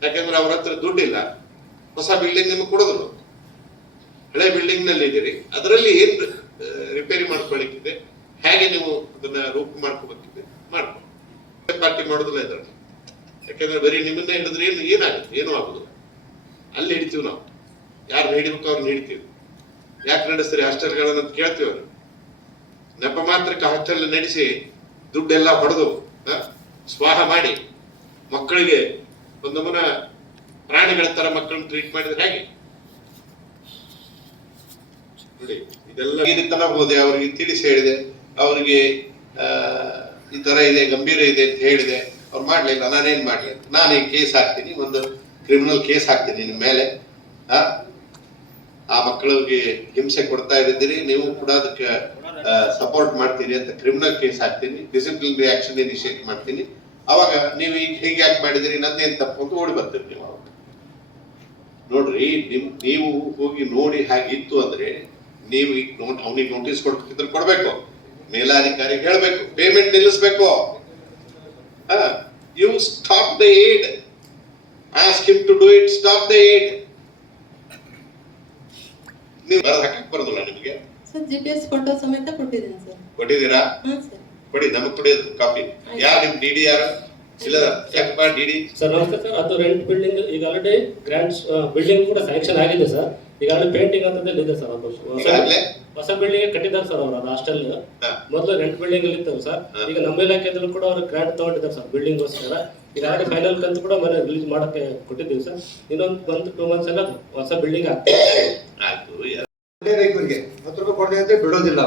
ಯಾಕಂದ್ರೆ ಅವ್ರ ಹತ್ರ ದುಡ್ಡಿಲ್ಲ, ಹೊಸ ಬಿಲ್ಡಿಂಗ್ ನಿಮ್ಗೆ ಕೊಡೋದಿಲ್ಲ. ಹಳೆ ಬಿಲ್ಡಿಂಗ್ ನಲ್ಲಿ ಇದ್ದೀರಿ, ಅದರಲ್ಲಿ ಏನ್ ರಿಪೇರಿ ಮಾಡ್ಕೊಳ್ಳಿಕ್ಕಿದೆ, ಹೇಗೆ ನೀವು ಅದನ್ನ ರೂಪ ಮಾಡ್ಕೋಬೇಕಿದೆ ಮಾಡ್ಕೊ. ಪಾರ್ಟಿ ಮಾಡೋದಿಲ್ಲ ಇದ್ರಲ್ಲಿ, ಯಾಕಂದ್ರೆ ಬರೀ ನಿಮ್ಮನ್ನೇ ಹಿಡಿದ್ರೆ ಏನಾಗುತ್ತೆ, ಏನೂ ಆಗುದಿಲ್ಲ. ಅಲ್ಲಿ ಹಿಡಿತೀವಿ ನಾವು, ಯಾರು ಹಿಡಿಬೇಕು ಅವ್ರನ್ನ ಹಿಡಿತೀವಿ. ಯಾಕೆ ನಡೆಸ್ತೀರಿ ಹಾಸ್ಟೆಲ್ಗಳನ್ನ ಕೇಳ್ತೀವಿ. ಅವ್ರು ನೆಪ ಮಾತ್ರಕ್ಕೆ ಹಾಸ್ಟೆಲ್ ನಡೆಸಿ ದುಡ್ಡೆಲ್ಲ ಹೊಡೆದು ಸ್ವಾಹ ಮಾಡಿ ಮಕ್ಕಳಿಗೆ ಒಂದು ನಮೂನ ಪ್ರಾಣಿಗಳ ತರ ಮಕ್ಕಳನ್ನ ಟ್ರೀಟ್ ಮಾಡಿದ್ರೆ ಹೇಗೆ ನೋಡಿ. ಇದೆಲ್ಲ ಈ ತನ ಹೋದೆ, ಅವ್ರಿಗೆ ತಿಳಿಸಿ ಹೇಳಿದೆ, ಅವ್ರಿಗೆ ಈ ತರ ಇದೆ, ಗಂಭೀರ ಇದೆ ಅಂತ ಹೇಳಿದೆ. ಅವ್ರು ಮಾಡ್ಲಿಲ್ಲ, ನಾನೇನ್ ಮಾಡ್ಲಿ ಅಂತ ನಾನೇ ಕೇಸ್ ಹಾಕ್ತೀನಿ, ಒಂದು ಕ್ರಿಮಿನಲ್ ಕೇಸ್ ಹಾಕ್ತೀನಿ ನಿಮ್ಮ ಮೇಲೆ. ಆ ಮಕ್ಕಳಿಗೆ ಹಿಂಸೆ ಕೊಡ್ತಾ ಇದ್ದೀರಿ, ನೀವು ಕೂಡ ಅದಕ್ಕೆ ಸಪೋರ್ಟ್ ಮಾಡ್ತೀರಿ ಅಂತ ಕ್ರಿಮಿನಲ್ ಕೇಸ್ ಹಾಕ್ತೀನಿ, ಡಿಸಿಪ್ಲಿನರಿ ಆಕ್ಷನ್ ಇನಿಷಿಯೇಟ್ ಮಾಡ್ತೀನಿ. ಅವಾಗ ನೀವು ಈಗ ಹೀಗೆ ಯಾಕೆ ಮಾಡಿದಿರಿ, ನಂದೇನ್ ತಪ್ಪು ಅಂತ ಓಡಿ ಬರ್ತೀರಿ ನೀವು. ಅವಾಗ ನೋಡ್ರಿ, ನೀವು ಹೋಗಿ ನೋಡಿ ಹಾಗಿತ್ತು ಅಂದ್ರೆ ನೀವು ಈಗ ಅವನಿಗೆ ನೋಟಿಸ್ ಕೊಡ್ತಿದ್ರೆ ಕೊಡ್ಬೇಕು, ಮೇಲಾಧಿಕಾರಿಗೆ ಹೇಳ್ಬೇಕು, ಪೇಮೆಂಟ್ ನಿಲ್ಲಿಸ್ಬೇಕು. You stop the aid, ask him to do it, stop the aid. ನೀವು ಬರೋದು ಹಾಕಕ್ ಬರೋದಿಲ್ಲ ನಿಮಗೆ. ಸರ್ GPS ಫೋಟೋ ಸಮೇತ ಕೊಟ್ಟಿದ್ದೀನಿ ಸರ್. ಕೊಟ್ಟಿದ್ದೀರಾ? ಹಾಂ ಸರ್. ಕೊಡಿ, ನಮಗೆ ಕೊಡಿ ಕಾಪಿ. ಯಾರು ನಿಮ್ ಡಿಡಿ ಯಾರು ಇಲ್ಲ ಯಾಕಪ್ಪ ಡಿಡಿ ಸರ್? ನಮಸ್ತೆ ಸರ್. ಅದು ರೆಂಟ್ ಬಿಲ್ಡಿಂಗ್ ಈಗ ಆಲ್ರೆಡಿ ಗ್ರ್ಯಾಂಡ್ ಬಿಲ್ಡಿಂಗ್ ಕೂಡ ಸ್ಯಾಂಕ್ಷನ್ ಆಗಿದೆ ಸರ್. ಈಗ ಆಲ್ರೆಡಿ ಪೇಂಟಿಂಗ್ ಅಂತಂದೇಳಿ ಇದೆ ಸರ್. ಅದು ಹೊಸ ಬಿಲ್ಡಿಂಗ್ ಕಟ್ಟಿದ್ದಾರೆ ಸರ್ ಅವರು. ಅದು ಹಾಸ್ಟೆಲ್ ಮೊದಲು ರೆಂಟ್ ಬಿಲ್ಡಿಂಗ್ ಅಲ್ಲಿ ಇತ್ತು ಸರ್. ಈಗ ನಮ್ಮ ಇಲಾಖೆಯಲ್ಲೂ ಕೂಡ ಅವರು ಗ್ರಾಂಟ್ ತಗೊಂಡಿದ್ದಾರೆ ಸರ್ ಬಿಲ್ಡಿಂಗ್ ಗೋಸ್ಕರ. ಈಗ ಆಲ್ರೆಡಿ ಫೈನಲ್ ಕಂತು ಕೂಡ ಮನೆ ರಿಲೀಸ್ ಮಾಡಕ್ಕೆ ಕೊಟ್ಟಿದ್ದೀವಿ ಸರ್. ಇನ್ನೊಂದು 2 months ಎಲ್ಲ ಹೊಸ ಬಿಲ್ಡಿಂಗ್ ಆಗ್ತದೆ. ಆಯ್ತು. ರೈತರಿಗೆ 10 ರೂಪಾಯಿ ಕೊಡದೆ ಅಂತ ಬಿಡೋದಿಲ್ಲ.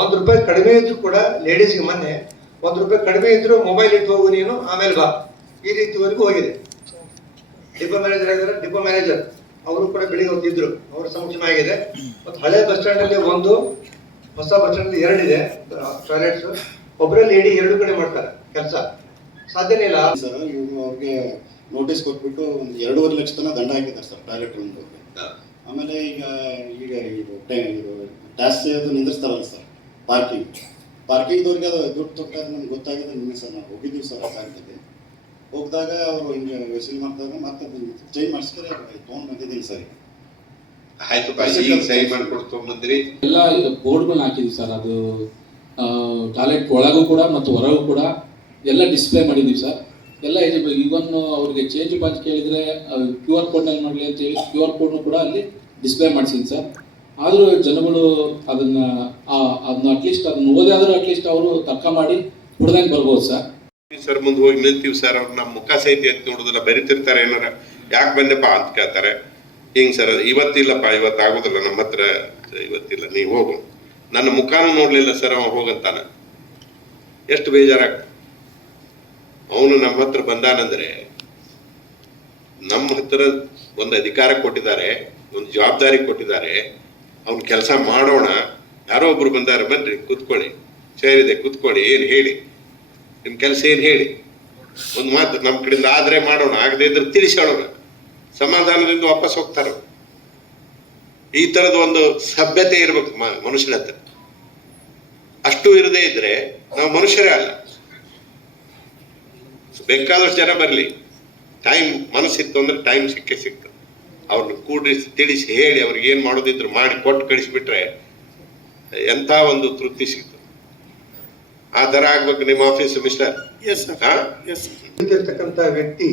ಒಂದು ರೂಪಾಯಿ ಕಡಿಮೆ ಇದ್ರು ಕೂಡ ಲೇಡೀಸ್ಗೆ ಮೊನ್ನೆ 1 ರೂಪಾಯಿ ಕಡಿಮೆ ಇದ್ರು ಮೊಬೈಲ್ ಇಟ್ಟು ಹೋಗು ನೀನು, ಆಮೇಲೆ ಬಾ, ಈ ರೀತಿವರೆಗೂ ಹೋಗಿದೆ. ಡಿಪೋ ಮ್ಯಾನೇಜರ್ ಆಗಿದ್ದಾರೆ, ಡಿಪೋ ಮ್ಯಾನೇಜರ್ ಅವರು ಕೂಡ ಬೆಳಿಗ್ಗೆ ಹೋಗಿದ್ರು, ಅವರ ಸಮಕ್ಷಮ ಆಗಿದೆ. ಮತ್ತು ಹಳೆ ಬಸ್ ಸ್ಟ್ಯಾಂಡ್ ಅಲ್ಲಿ 1, ಹೊಸ ಬಸ್ ಸ್ಟ್ಯಾಂಡ್ ಅಲ್ಲಿ 2 ಇದೆ ಟಾಯ್ಲೆಟ್ಸ್. ಒಬ್ಬರೇ ಲೇಡಿ 2 ಕಡೆ ಮಾಡ್ತಾರೆ ಕೆಲಸ, ಸಾಧ್ಯನೇ ಇಲ್ಲ ಸರ್. ಇವರು ಅವ್ರಿಗೆ ನೋಟಿಸ್ ಕೊಟ್ಬಿಟ್ಟು ಒಂದು 2.5 ಲಕ್ಷ ತನಕ ದಂಡ ಹಾಕಿದ್ದಾರೆ ಸರ್ ಟಾಯ್ಲೆಟ್ ರೂಮ್. ಆಮೇಲೆ ಈಗ ಇದು ಟ್ಯಾಕ್ಸ್ ಅದು ನಿಂದಿರ್ತಾರಲ್ಲ ಸರ್, ಪಾರ್ಕಿಂಗ್ದವ್ರಿಗೆ ಅದು ದುಡ್ಡು ತೊಟ್ಟಾಗ ನಮ್ಗೆ ಗೊತ್ತಾಗಿದೆ ನಿನ್ನೆ ಸರ್. ನಾವು ಹೋಗಿದ್ದೀವಿ ಸರ್ ಅಕಾಡೆಮಿಗೆ. ಹೋಗಿದಾಗ ಅವರು ಹಿಂಗೆ ವಸೂಲಿ ಮಾಡ್ತಾರೆ, ಮತ್ತೆ ಚೇಂಜ್ ಮಾಡಿಸ್ತಾರೆ ತೊಗೊಂಡು ಬಂದಿದ್ದೀನಿ ಸರ್. ಆಯ್ತು, ಈಗ ಸಹಿ ಮಾಡ್ಕೊಡ್ತು ಬಂದ್ರಿ. ಎಲ್ಲ ಬೋರ್ಡ್ಗಳನ್ನ ಹಾಕಿದ್ವಿ ಸರ್. ಅದು ಟಾಯ್ಲೆಟ್ ಒಳಗೂ ಕೂಡ ಮತ್ತು ಹೊರಗೂ ಕೂಡ ಎಲ್ಲ ಡಿಸ್ಪ್ಲೇ ಮಾಡಿದ್ದೀವಿ ಸರ್. ಎಲ್ಲ ಇವನ್ ಅವ್ರಿಗೆ ಚೇಂಜ್ ಬಾಜ್ ಕೇಳಿದರೆ QR ಕೋಡ್ನಲ್ಲಿ ಮಾಡಲಿ ಅಂತೇಳಿ QR ಕೋಡ್ನು ಕೂಡ ಅಲ್ಲಿ ಡಿಸ್ಪ್ಲೇ ಮಾಡಿಸಿದ್ದೀನಿ ಸರ್. ಆದರೂ ಜನಗಳು ಅದನ್ನ ಅಟ್ಲೀಸ್ಟ್ ಅದನ್ನ ಓದಾದರೂ ಅಟ್ಲೀಸ್ಟ್ ಅವರು ತರ್ಕ ಮಾಡಿ ಹುಡ್ದಂಗೆ ಬರ್ಬೋದು ಸರ್. ಸರ್ ಮುಂದೆ ಹೋಗಿ ನಿಲ್ತೀವಿ ಸರ್, ಅವ್ರು ನಮ್ಮ ಮುಖ ಸಹಿತ ಎತ್ತಿ ನೋಡೋದಿಲ್ಲ, ಬರಿತಿರ್ತಾರೆ, ಏನಾರ ಯಾಕೆ ಬಂದೆಪ್ಪ ಅಂತ ಕೇಳ್ತಾರೆ. ಹಿಂಗೆ ಸರ್ ಇವತ್ತಿಲ್ಲಪ್ಪ, ಇವತ್ತು ಆಗೋದಿಲ್ಲ, ನಮ್ಮ ಹತ್ರ ಇವತ್ತಿಲ್ಲ, ನೀವು ಹೋಗು. ನನ್ನ ಮುಖಾನು ನೋಡ್ಲಿಲ್ಲ ಸರ್, ಅವ ಹೋಗಂತಾನ. ಎಷ್ಟು ಬೇಜಾರಾಗ್ತದೆ. ಅವನು ನಮ್ಮ ಹತ್ರ ಬಂದಾನಂದ್ರೆ ನಮ್ಮ ಹತ್ರ ಒಂದು ಅಧಿಕಾರ ಕೊಟ್ಟಿದ್ದಾರೆ, ಒಂದು ಜವಾಬ್ದಾರಿ ಕೊಟ್ಟಿದ್ದಾರೆ, ಅವ್ನ ಕೆಲಸ ಮಾಡೋಣ. ಯಾರೋ ಒಬ್ರು ಬಂದಾರೆ, ಬನ್ರಿ ಕೂತ್ಕೊಳ್ಳಿ, ಸೇರಿದೆ ಕೂತ್ಕೊಳ್ಳಿ, ಏನು ಹೇಳಿ, ನಿಮ್ಮ ಕೆಲಸ ಏನು ಹೇಳಿ, ಒಂದು ಮಾತು ನಮ್ಮ ಕಡೆಯಿಂದ ಆದ್ರೆ ಮಾಡೋಣ, ಆಗದೆ ಇದ್ರೆ ತಿಳಿಸಿ ಹೇಳೋಣ, ಸಮಾಧಾನದಿಂದ ವಾಪಸ್ ಹೋಗ್ತಾರ. ಈ ತರದ ಒಂದು ಸಭ್ಯತೆ ಇರ್ಬೇಕು ಮನುಷ್ಯನ ಹತ್ರ. ಅಷ್ಟು ಇರದೇ ಇದ್ರೆ ನಾವು ಮನುಷ್ಯರೇ ಅಲ್ಲ. ಬೇಕಾದಷ್ಟು ಜನ ಬರಲಿ, ಟೈಮ್ ಮನಸ್ಸಿತ್ತು ಅಂದ್ರೆ ಟೈಮ್ ಸಿಗ್ತದೆ. ಅವ್ರನ್ನ ಕೂಡಿಸಿ ತಿಳಿಸಿ ಹೇಳಿ ಅವ್ರಿಗೆ ಏನು ಮಾಡೋದಿದ್ರು ಮಾಡಿ ಕೊಟ್ಟು ಕಳಿಸ್ಬಿಟ್ರೆ ಎಂಥ ಒಂದು ತೃಪ್ತಿ ಸಿಗ್ತದೆ. ಆ ಥರ ಆಗ್ಬೇಕು ನಿಮ್ಮ ಆಫೀಸ್ ಮಿಸ್ಟರ್. ಇರ್ತಕ್ಕಂಥ ವ್ಯಕ್ತಿ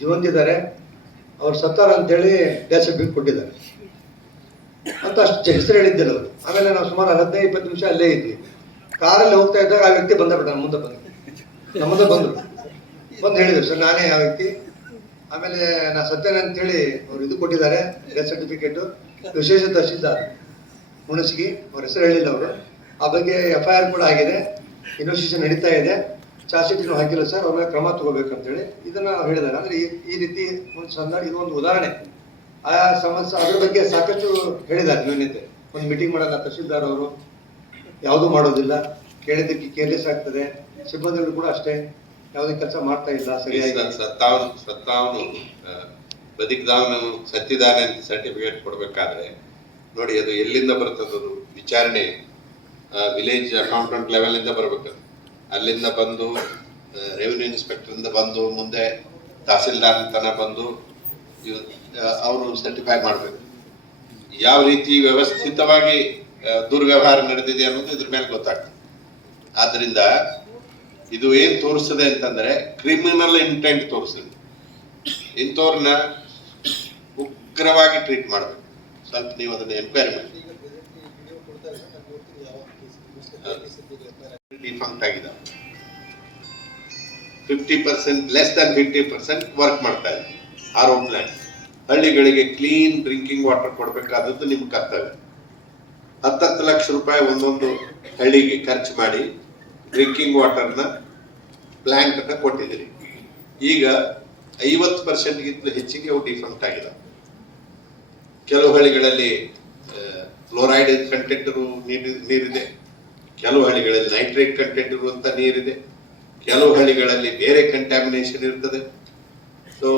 ಜೀವಂತಿದ್ದಾರೆ, ಅವ್ರು ಸತ್ತಾರ ಅಂತೇಳಿ ಡೆತ್ ಸರ್ಟಿಫಿಕೇಟ್ ಕೊಟ್ಟಿದ್ದಾರೆ ಅಂತ ಅಷ್ಟು ಹೆಸರು ಹೇಳಿದ್ದಿಲ್ಲ ಅವರು. ಆಮೇಲೆ ನಾವು ಸುಮಾರು 15-20 ನಿಮಿಷ ಅಲ್ಲೇ ಇದ್ವಿ. ಕಾರಲ್ಲಿ ಹೋಗ್ತಾ ಇದ್ದಾಗ ಆ ವ್ಯಕ್ತಿ ಬಂದ ಮುಂದೆ ಬಂದರು, ಬಂದು ಹೇಳಿದ್ರು ಸರ್ ನಾನೇ ಆ ವ್ಯಕ್ತಿ. ಆಮೇಲೆ ನಾ ಸತ್ತೇನೆ ಅಂತೇಳಿ ಅವ್ರು ಇದು ಕೊಟ್ಟಿದ್ದಾರೆ ಡೆತ್ ಸರ್ಟಿಫಿಕೇಟು. ವಿಶೇಷ ತಹಶೀಲ್ದಾರ್ ಹುಣಸಗಿ, ಅವ್ರ ಹೆಸರು ಹೇಳಿಲ್ಲ ಅವರು. ಆ ಬಗ್ಗೆ FIR ಕೂಡ ಆಗಿದೆ, ಇನ್ವೆಸ್ಟಿಗೇಷನ್ ನಡೀತಾ ಇದೆ. ಚಾರ್ಜ್ ಶೀಟ್ ಹಾಕಿಲ್ಲ ಸರ್, ಅವ್ರ ಮೇಲೆ ಕ್ರಮ ತಗೋಬೇಕಂತೇಳಿ ಇದನ್ನ ಹೇಳಿದ್ದಾರೆ. ಅಂದ್ರೆ ಈ ರೀತಿ ಒಂದು ಸಂದರ್ಭ, ಇದು ಒಂದು ಉದಾಹರಣೆ. ಆ ಸಮಸ್ಯೆ ಅದ್ರ ಬಗ್ಗೆ ಸಾಕಷ್ಟು ಹೇಳಿದ್ದಾರೆ. ನಿನ್ನೆ ಒಂದು ಮೀಟಿಂಗ್ ಮಾಡೋಣ, ತಹಶೀಲ್ದಾರ್ ಅವರು ಯಾವುದೂ ಮಾಡೋದಿಲ್ಲ, ಕೇಳಿದ್ದಕ್ಕೆ ಕೇರ್ಲೆಸ್ ಆಗ್ತದೆ. ಸಿಬ್ಬಂದಿಗಳು ಕೂಡ ಅಷ್ಟೇ, ಯಾವುದೇ ಕೆಲಸ ಮಾಡ್ತಾ ಇಲ್ಲ ಸರಿಯಾಗಿ. ಸತ್ತಾವನು ಬದುಕಿದವನು ಸತ್ತಿದ್ದಾನೆ ಅಂತ ಸರ್ಟಿಫಿಕೇಟ್ ಕೊಡ್ಬೇಕಾದ್ರೆ ನೋಡಿ, ಅದು ಎಲ್ಲಿಂದ ಬರ್ತದದು ವಿಚಾರಣೆ. ವಿಲೇಜ್ ಅಕೌಂಟೆಂಟ್ ಲೆವೆಲ್ ಇಂದ ಬರ್ಬೇಕು. ಅಲ್ಲಿಂದ ಬಂದು ರೆವಿನ್ಯೂ ಇನ್ಸ್ಪೆಕ್ಟರ್ ಇಂದ ಬಂದು ಮುಂದೆ ತಹಸೀಲ್ದಾರ್ ತನ ಬಂದು ಅವರು ಸರ್ಟಿಫೈ ಮಾಡಬೇಕು. ಯಾವ ರೀತಿ ವ್ಯವಸ್ಥಿತವಾಗಿ ದುರ್ವ್ಯವಹಾರ ನಡೆದಿದೆ ಅನ್ನೋದು ಇದ್ರ ಮೇಲೆ ಗೊತ್ತಾಗ್ತದೆ. ಆದ್ರಿಂದ ಇದು ಏನ್ ತೋರಿಸ್ತದೆ ಅಂತಂದ್ರೆ ಕ್ರಿಮಿನಲ್ ಇಂಟೆಂಟ್ ತೋರಿಸ್ತದೆ. ಇಂಥವ್ರನ್ನ ಉಗ್ರವಾಗಿ ಟ್ರೀಟ್ ಮಾಡಬೇಕು. ಸ್ವಲ್ಪ ನೀವು ಅದನ್ನ ಎಂಕ್ವೈರಿ ಮಾಡಿ. ಡಿಫಂಕ್ಟ್ ಆಗಿದೆ, 50% ಲೆಸ್ ದನ್ 50% ವರ್ಕ್ ಮಾಡ್ತಾ ಇದೆ. RO ಪ್ಲಾಂಟ್ ಹಳ್ಳಿಗಳಿಗೆ ಕ್ಲೀನ್ ಡ್ರಿಂಕಿಂಗ್ ವಾಟರ್ ಕೊಡ್ಬೇಕಾದದ್ದು ನಿಮ್ ಕರ್ತವ್ಯ. 10 ಲಕ್ಷ ರೂಪಾಯಿ ಒಂದೊಂದು ಹಳ್ಳಿಗೆ ಖರ್ಚು ಮಾಡಿ ಡ್ರಿಂಕಿಂಗ್ ವಾಟರ್ನ ಪ್ಲಾಂಟ್ ಅನ್ನ ಕೊಟ್ಟಿದ್ದೀರಿ. ಈಗ 50% ಗಿಂತ ಹೆಚ್ಚಿಗೆ ಅವು ಡಿಫಂಕ್ಟ್ ಆಗಿದೆ. ಕೆಲವು ಹಳ್ಳಿಗಳಲ್ಲಿ ಫ್ಲೋರೈಡ್ ಕಂಟೆಂಟ್ ಇರುವ ನೀರಿದೆ, ಕೆಲವು ಹಳ್ಳಿಗಳಲ್ಲಿ ನೈಟ್ರೇಟ್ ಕಂಟೆಂಟ್ ಇರುವಂತ ನೀರಿದೆ, ಕೆಲವು ಹಳ್ಳಿಗಳಲ್ಲಿ ಬೇರೆ ಕಂಟ್ಯಾಮಿನೇಷನ್ ಇರ್ತದೆ. ಸೊ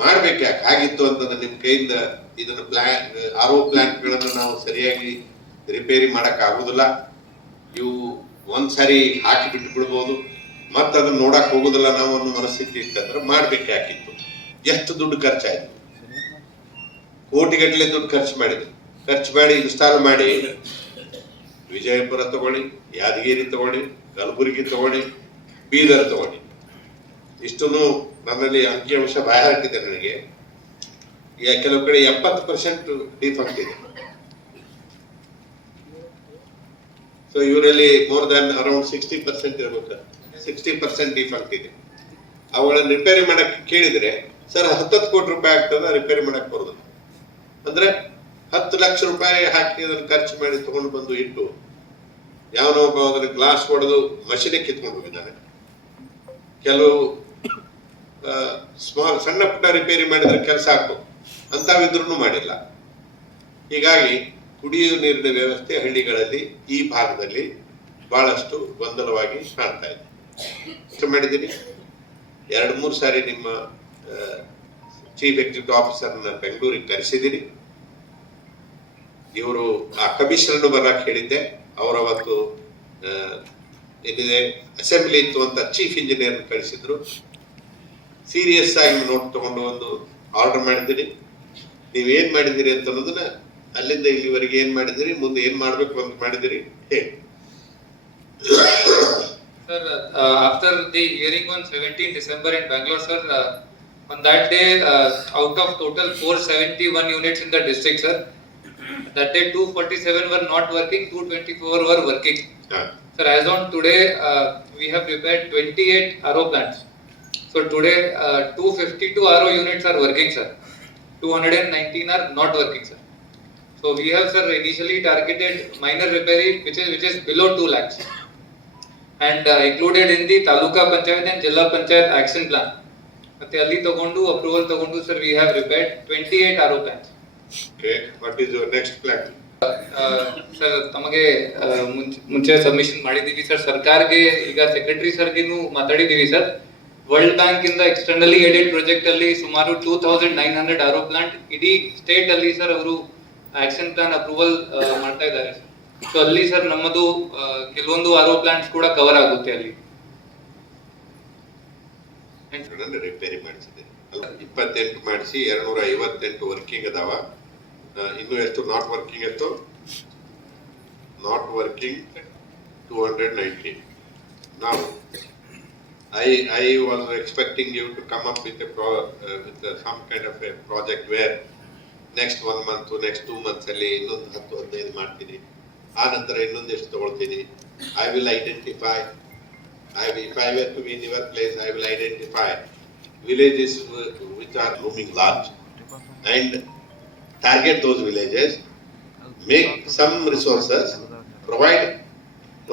ಮಾಡ್ಬೇಕಾಕೆ ಆಗಿತ್ತು ಅಂತಂದ್ರೆ ನಿಮ್ಮ ಕೈಯಿಂದ ಇದನ್ನ RO ಪ್ಲಾಂಟ್ಗಳನ್ನು ನಾವು ಸರಿಯಾಗಿ ರಿಪೇರಿ ಮಾಡಕ್ ಆಗುದಿಲ್ಲ. ಇವು ಒಂದ್ಸಾರಿ ಹಾಕಿ ಬಿಟ್ಟು ಬಿಡ್ಬೋದು, ಮತ್ತೆ ಅದನ್ನ ನೋಡಕ್ ಹೋಗುದಿಲ್ಲ ನಾವು ಅನ್ನೋ ಮನಸ್ಥಿತಿ ಇತ್ತಂದ್ರೆ ಮಾಡ್ಬೇಕಾಗಿತ್ತು. ಎಷ್ಟು ದುಡ್ಡು ಖರ್ಚಾಯ್ತು, ಕೋಟಿಗಟ್ಟಲೆ ದುಡ್ಡು ಖರ್ಚು ಮಾಡಿ ಇನ್ಸ್ಟಾಲ್ ಮಾಡಿ ವಿಜಯಪುರ ತಗೊಳ್ಳಿ, ಯಾದಗಿರಿ ತಗೊಳ್ಳಿ, ಕಲಬುರಗಿ ತಗೊಳ್ಳಿ, ಬೀದರ್ ತಗೊಳ್ಳಿ. ಇಷ್ಟನ್ನು ನನ್ನಲ್ಲಿ ಅಂಕಿಅಂಶ ಬಾಯ ಹಾಕಿದೆ ನನಗೆ. ಕೆಲವು ಕಡೆ 70% ಡಿಫಂಕ್ಟ್ ಇದೆ. ಸೊ ಇವರಲ್ಲಿ ಮೋರ್ ದನ್ ಅರೌಂಡ್ 60% ಇರಬೇಕು, 60% ಡಿಫಂಕ್ಟ್ ಇದೆ. ಅವುಗಳನ್ನ ರಿಪೇರಿ ಮಾಡಕ್ ಕೇಳಿದ್ರೆ ಸರ್ 10 ಕೋಟಿ ರೂಪಾಯಿ ಆಗ್ತದ, ರಿಪೇರಿ ಮಾಡಕ್ ಬರೋದಿಲ್ಲ. ಅಂದ್ರೆ 10 ಲಕ್ಷ ರೂಪಾಯಿ ಹಾಕಿ ಅದನ್ನ ಖರ್ಚು ಮಾಡಿ ತಗೊಂಡು ಬಂದು ಇಟ್ಟು ಯಾವನೋ ಒಬ್ಬ ಅದನ್ನ ಗ್ಲಾಸ್ ಹೊಡೆದು ಮಷಿನ್ ಕಿತ್ಕೊಂಡು ಹೋಗಿದ್ದಾನೆ. ಕೆಲವು ಸಣ್ಣ ಪುಟ್ಟ ರಿಪೇರಿ ಮಾಡಿದ್ರೆ ಕೆಲಸ ಆಗ್ಬೋದು, ಅಂತಾವಿದ್ರೂ ಮಾಡಿಲ್ಲ. ಹೀಗಾಗಿ ಕುಡಿಯುವ ನೀರಿನ ವ್ಯವಸ್ಥೆ ಹಳ್ಳಿಗಳಲ್ಲಿ ಈ ಭಾಗದಲ್ಲಿ ಬಹಳಷ್ಟು ಗೊಂದಲವಾಗಿ ಕಾಣ್ತಾ ಇದೆ. ಇಷ್ಟು ಮಾಡಿದ್ದೀನಿ. 2-3 ಸಾರಿ ನಿಮ್ಮ ಚೀಫ್ ಎಕ್ಸಿಕ್ಯೂಟಿವ್ ಆಫೀಸರ್ನ ಬೆಂಗಳೂರಿಗೆ ಕರೆಸಿದ್ದೀನಿ. ಇವರು ಆ ಕಮಿಷನರ್ ಬರಕ್ಕೆ ಹೇಳಿದ್ದೆ. ಅವರು ಅವತ್ತು ಏನಿದೆ ಅಸೆಂಬ್ಲಿ ಇತ್ತು ಅಂತ ಚೀಫ್ ಇಂಜಿನಿಯರ್ ಕಳಿಸಿದ್ರು. ಸೀರಿಯಸ್ ಆಗಿ ನೋಟ್ ತಗೊಂಡು ಒಂದು ಆರ್ಡರ್ ಮಾಡಿದ್ದೀರಿ. ನೀವೇನ್ ಮಾಡಿದಿರಿ ಅಂತ ಅನ್ನೋದನ್ನ ಅಲ್ಲಿಂದ ಇಲ್ಲಿವರೆಗೆ ಏನ್ ಮಾಡಿದಿರಿ, ಮುಂದೆ ಏನ್ ಮಾಡ್ಬೇಕು ಅಂತ ಮಾಡಿದಿರಿ ಹೇಳಿ. Sir, after the hearing on 17 December in Bangalore, sir, on that day, out of total 471 units in the district, sir, that day 247 were not working, 224 were working. Sir, as on today, we have prepared 28 RO plants. So today, 252 RO units are working, sir. 219 are not working, sir. So we have, sir, initially targeted minor repairing, which is below 2 lakhs. And included in the Taluka Panchayat and Jilla Panchayat action plan. ಮತ್ತೆ ಅಲ್ಲಿ ತಗೊಂಡು approval ತಗೊಂಡು sir we have repaired 28 RO plants. Okay, what is your next plan? Sir ತಮಗೆ ಮುಂಚೆ submission ಮಾಡಿದೀವಿ sir ಸರ್ಕಾರಕ್ಕೆ. ಈಗ secretary ಸರ್ಗಿನೂ ಮಾತಾಡಿದೀವಿ sir. World bank ಇಂದ ಎಕ್ಸ್ಟರ್ನಲಿ ಏಡೆಡ್ ಪ್ರಾಜೆಕ್ಟ್ ಅಲ್ಲಿ ಸುಮಾರು 2900 RO ಪ್ಲಾಂಟ್ ಇಡೀ ಸ್ಟೇಟ್ ಅಲ್ಲಿ ಸರ್ ಅವರು ಆಕ್ಷನ್ ಪ್ಲಾನ್ ಅಪ್ರೂವಲ್ ಮಾಡ್ತಾ ಇದ್ದಾರೆ. ಸೊ ಅಲ್ಲಿ ಸರ್ ನಮ್ಮದು ಕೆಲವೊಂದು RO ಪ್ಲಾಂಟ್ಸ್ ಕೂಡ ಕವರ್ ಆಗುತ್ತೆ ಅಲ್ಲಿ. ರಿಪೇರಿ ಮಾಡಿಸಿದೆ 28 ಮಾಡಿಸಿ 258 ವರ್ಕಿಂಗ್ ಅದಾವ. ಇನ್ನು ಎಷ್ಟು ನಾಟ್ ವರ್ಕಿಂಗ್? ಎಷ್ಟು not working? 219. Now I was expecting you to come up with some kind of a project where next 1 month to next 2 months ಅಲ್ಲಿ ಇನ್ನೊಂದು 10-15 ಮಾಡ್ತೀನಿ, ಆ ನಂತರ ಇನ್ನೊಂದೆಷ್ಟು ತಗೊಳ್ತೀನಿ. I will identify. If I were to be in your place, I will identify villages which are looming large and target those villages, make some resources, provide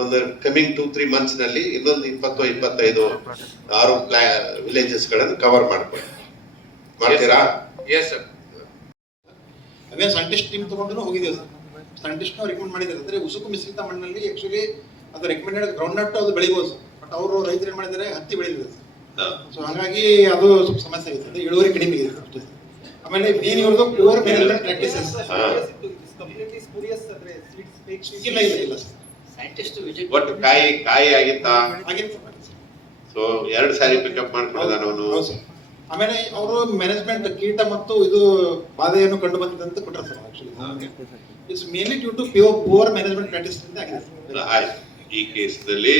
ಒಂದು coming 2-3 months ನಲ್ಲಿ ಇನ್ನೊಂದು 20-25 6 villages ಗಳನ್ನು ಕವರ್ ಮಾಡ್ತೀರಾ? Yes sir. ಅದೇ scientist team ತಗೊಂಡು ಹೋಗಿದ್ದೇವೆ sir. Scientist recommend ಮಾಡಿದ್ದಾರೆ ಅಂದ್ರೆ ಉಸುಕು ಮಿಶ್ರಿತ ಮಣ್ಣಲ್ಲಿ ಆಕ್ಚುಲಿ ಅದು ರೆಕಮೆಂಡೆಡ್ ಗ್ರೌಂಡ್ ನಟ್ ಅದು ಬೆಳಿಬೋದು ಸರ್. ಬಟ್ ಅವರು ರೈತರು ಏನ್ ಮಾಡಿದ್ದಾರೆ ಹತ್ತಿ ಬೆಳಿತಾರೆ ಸರ್. ಸೊ ಹಾಗಾಗಿ ಅದು ಸ್ವಲ್ಪ ಸಮಸ್ಯೆ ಆಗಿದೆ ಸರ್. ಇಳುವರಿ ಕಡಿಮೆ ಇದೆ ಅಷ್ಟೇ ಸರ್. ಆಮೇಲೆ ಮೇನ್ ಇವ್ರದ್ದು ಪ್ಯೂರ್ ಮ್ಯಾನೇಜ್ಮೆಂಟ್ ಪ್ರಾಕ್ಟೀಸಸ್ ಇಲ್ಲ ಇಲ್ಲ ಇಲ್ಲ ಸರ್. ಒಟ್ಟು ಕಾಯಿ ಆಗಿತ್ತಾ? ಆಗಿತ್ತು ಸೊ 2 ಸಾರಿ ಪಿಕಪ್ ಮಾಡ್ಕೊಂಡಿದ್ದಾನೆ ಅವನು. ಹೌದು ಸರ್. ಆಮೇಲೆ ಅವರು ಮ್ಯಾನೇಜ್ಮೆಂಟ್ ಕೀಟ ಮತ್ತು ಇದು ಬಾಧೆಯನ್ನು ಕಂಡು ಬಂದಿದೆ ಅಂತ ಕೊಟ್ಟರು sir. Actually it's mainly due to poor management practice ಅಂತ ಆಗಿದೆ ಸರ್. ಆಯ್ತು. ಈ ಕೇಸ್ನಲ್ಲಿ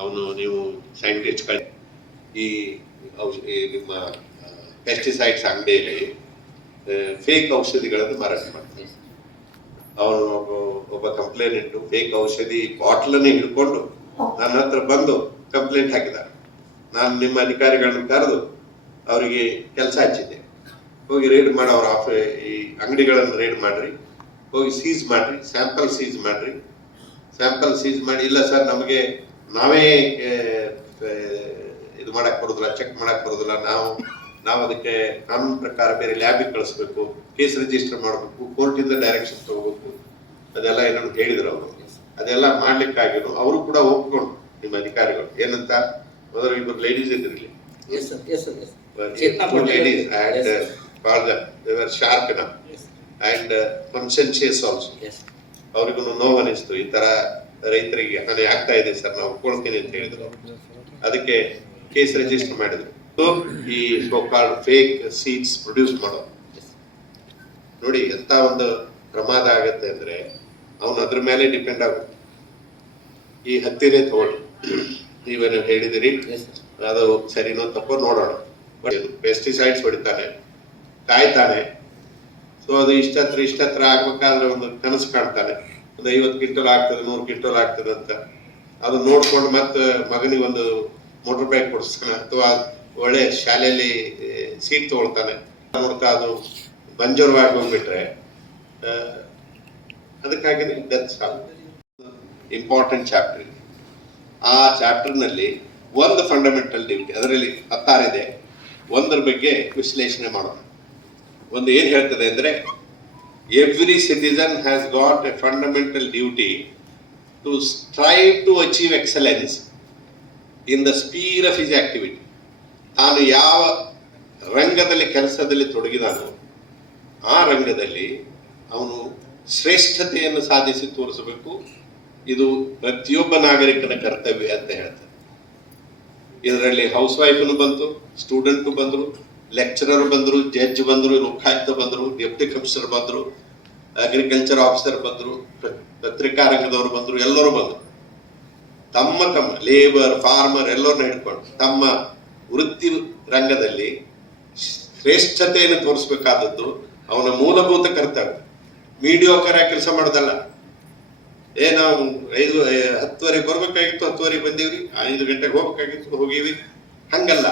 ಅವನು ನೀವು ಸೈಂಟಿಸ್ಟ್ ಈ ನಿಮ್ಮ ಪೆಸ್ಟಿಸೈಡ್ಸ್ ಅಂಗಡಿಯಲ್ಲಿ ಫೇಕ್ ಔಷಧಿಗಳನ್ನು ಮಾರಾಟ ಮಾಡ್ತಾರೆ. ಅವನು ಒಬ್ಬ ಕಂಪ್ಲೇಂಟ್ ಫೇಕ್ ಔಷಧಿ ಬಾಟ್ಲನ್ನೇ ಹಿಡ್ಕೊಂಡು ನನ್ನ ಹತ್ರ ಬಂದು ಕಂಪ್ಲೇಂಟ್ ಹಾಕಿದ್ದಾರೆ. ನಾನು ನಿಮ್ಮ ಅಧಿಕಾರಿಗಳನ್ನ ಕರೆದು ಅವರಿಗೆ ಕೆಲಸ ಹಚ್ಚಿದ್ದೆ. ಹೋಗಿ ರೇಡ್ ಮಾಡಿ ಅವ್ರ ಈ ಅಂಗಡಿಗಳನ್ನು ರೇಡ್ ಮಾಡ್ರಿ, ಹೋಗಿ ಸೀಸ್ ಮಾಡ್ರಿ, ಸ್ಯಾಂಪಲ್ ಸೀಸ್ ಮಾಡ್ರಿ. ಸ್ಯಾಂಪಲ್ ಸೀಸ್ ಮಾಡಿ ಇಲ್ಲ ಸರ್ ನಮಗೆ ನಾವೇ ಇದು ಮಾಡಕ್ ಬರೋದಿಲ್ಲ, ಚೆಕ್ ಮಾಡಕ್ ಬರೋದಿಲ್ಲ, ನಾವು ಅದಕ್ಕೆ ಕಾನೂನು ಪ್ರಕಾರ ಬೇರೆ ಲ್ಯಾಬಿಗೆ ಕಳಿಸ್ಬೇಕು, ಕೇಸ್ ರಿಜಿಸ್ಟರ್ ಮಾಡಬೇಕು, ಕೋರ್ಟಿಂದ ಡೈರೆಕ್ಷನ್ ತಗೋಬೇಕು, ಅದೆಲ್ಲ ಏನೋ ಹೇಳಿದ್ರು ಅವರು. ಅದೆಲ್ಲ ಮಾಡ್ಲಿಕ್ಕಾಗಿರು ಅವರು ಕೂಡ ಒಪ್ಕೊಂಡು ನಿಮ್ಮ ಅಧಿಕಾರಿಗಳು ಏನಂತ ಮೊದಲು 2 ಲೇಡೀಸ್ ಇದ್ರಲ್ಲಿ ladies and they were sharp enough and conscientious also. ಅವರಿಗೂ ನೋವು ಅನಿಸ್ತು, ಈ ತರ ರೈತರಿಗೆ ಹಾನಿ ಆಗ್ತಾ ಇದೆ ಸರ್, ನಾವು ಕೊಡ್ತೀನಿ ಅಂತ ಹೇಳಿದ್ರು. ಅದಕ್ಕೆ ಕೇಸ್ ರಿಜಿಸ್ಟರ್ ಮಾಡಿದ್ರು. ಈ so called fake seeds produce ಮಾಡೋ ನೋಡಿ ಎಂತ ಒಂದು ಪ್ರಮಾದ ಆಗತ್ತೆ ಅಂದ್ರೆ ಅವನು ಅದ್ರ ಮೇಲೆ ಡಿಪೆಂಡ್ ಆಗುತ್ತೆ. ಈ ಹತ್ತಿನೇ ತಗೊಳ್ಳಿ, ನೀವೇನು ಹೇಳಿದಿರಿ ಅದು ಸರಿನೋ ತಪ್ಪೋ ನೋಡೋಣ. ಪೆಸ್ಟಿಸೈಡ್ಸ್ ಹೊಡಿತಾನೆ, ಕಾಯ್ತಾನೆ. ಸೊ ಅದು ಇಷ್ಟತ್ರ ಆಗ್ಬೇಕಾದ್ರೆ ಒಂದು ಕನಸು ಕಾಣ್ತಾನೆ, ಒಂದು 50 ಕ್ವಿಂಟಲ್ ಆಗ್ತದೆ, 100 ಕ್ವಿಂಟಲ್ ಆಗ್ತದೆ ಅಂತ. ಅದು ನೋಡ್ಕೊಂಡು ಮತ್ತೆ ಮಗನಿಗೆ ಒಂದು ಮೋಟರ್ ಬೈಕ್ ಕೊಡಿಸ್ತಾನೆ ಅಥವಾ ಒಳ್ಳೆ ಶಾಲೆಯಲ್ಲಿ ಸೀಟ್ ತಗೊಳ್ತಾನೆ. ನೋಡ್ತಾ ಅದು ಬಂಜರವಾಗಿ ಹೋಗ್ಬಿಟ್ರೆ ಅದಕ್ಕಾಗಿ ಡೆತ್ ಇಂಪಾರ್ಟೆಂಟ್ ಚಾಪ್ಟರ್. ಆ ಚಾಪ್ಟರ್ನಲ್ಲಿ ಒಂದು ಫಂಡಮೆಂಟಲ್ ಡ್ಯೂಟಿ, ಅದರಲ್ಲಿ 16 ಇದೆ. ಒಂದರ ಬಗ್ಗೆ ವಿಶ್ಲೇಷಣೆ ಮಾಡೋಣ. ಒಂದು ಏನ್ ಹೇಳ್ತದೆ ಅಂದ್ರೆ every citizen has got a fundamental duty to strive to achieve excellence in the sphere of his activity. ತಾನು ಯಾವ ರಂಗದಲ್ಲಿ ಕೆಲಸದಲ್ಲಿ ತೊಡಗಿದಾನೋ ಆ ರಂಗದಲ್ಲಿ ಅವನು ಶ್ರೇಷ್ಠತೆಯನ್ನು ಸಾಧಿಸಿ ತೋರಿಸಬೇಕು. ಇದು ಪ್ರತಿಯೊಬ್ಬ ನಾಗರಿಕನ ಕರ್ತವ್ಯ ಅಂತ ಹೇಳ್ತಾರೆ. ಇದರಲ್ಲಿ ಹೌಸ್ ವೈಫ್ನು ಬಂತು, ಸ್ಟೂಡೆಂಟ್ ಬಂದರು, ಲೆಕ್ಚರರ್ ಬಂದರು, ಜಡ್ಜ್ ಬಂದರು, ಲೋಕಾಯುಕ್ತ ಬಂದರು, ಡೆಪ್ಟಿ ಕಮಿಷನರ್ ಬಂದರು, ಅಗ್ರಿಕಲ್ಚರ್ ಆಫೀಸರ್ ಬಂದರು, ಪತ್ರಿಕಾ ರಂಗದವರು ಬಂದರು, ಎಲ್ಲರೂ ಬಂದರು. ತಮ್ಮ ಲೇಬರ್, ಫಾರ್ಮರ್ ಎಲ್ಲರನ್ನ ಹಿಡ್ಕೊಂಡು ತಮ್ಮ ವೃತ್ತಿ ರಂಗದಲ್ಲಿ ಶ್ರೇಷ್ಠತೆಯನ್ನು ತೋರಿಸ್ಬೇಕಾದದ್ದು ಅವನ ಮೂಲಭೂತ ಕರ್ತವ್ಯ. ಮೀಡಿಯೋಕರ ಕೆಲಸ ಮಾಡೋದಲ್ಲ. ನಾವು 10:30 ಬರ್ಬೇಕಾಗಿತ್ತು, 10:30 ಬಂದೀವ್ರಿ, 5 ಗಂಟೆಗೆ ಹೋಗ್ಬೇಕಾಗಿತ್ತು, ಹೋಗಿವಿ. ಹಂಗಲ್ಲ.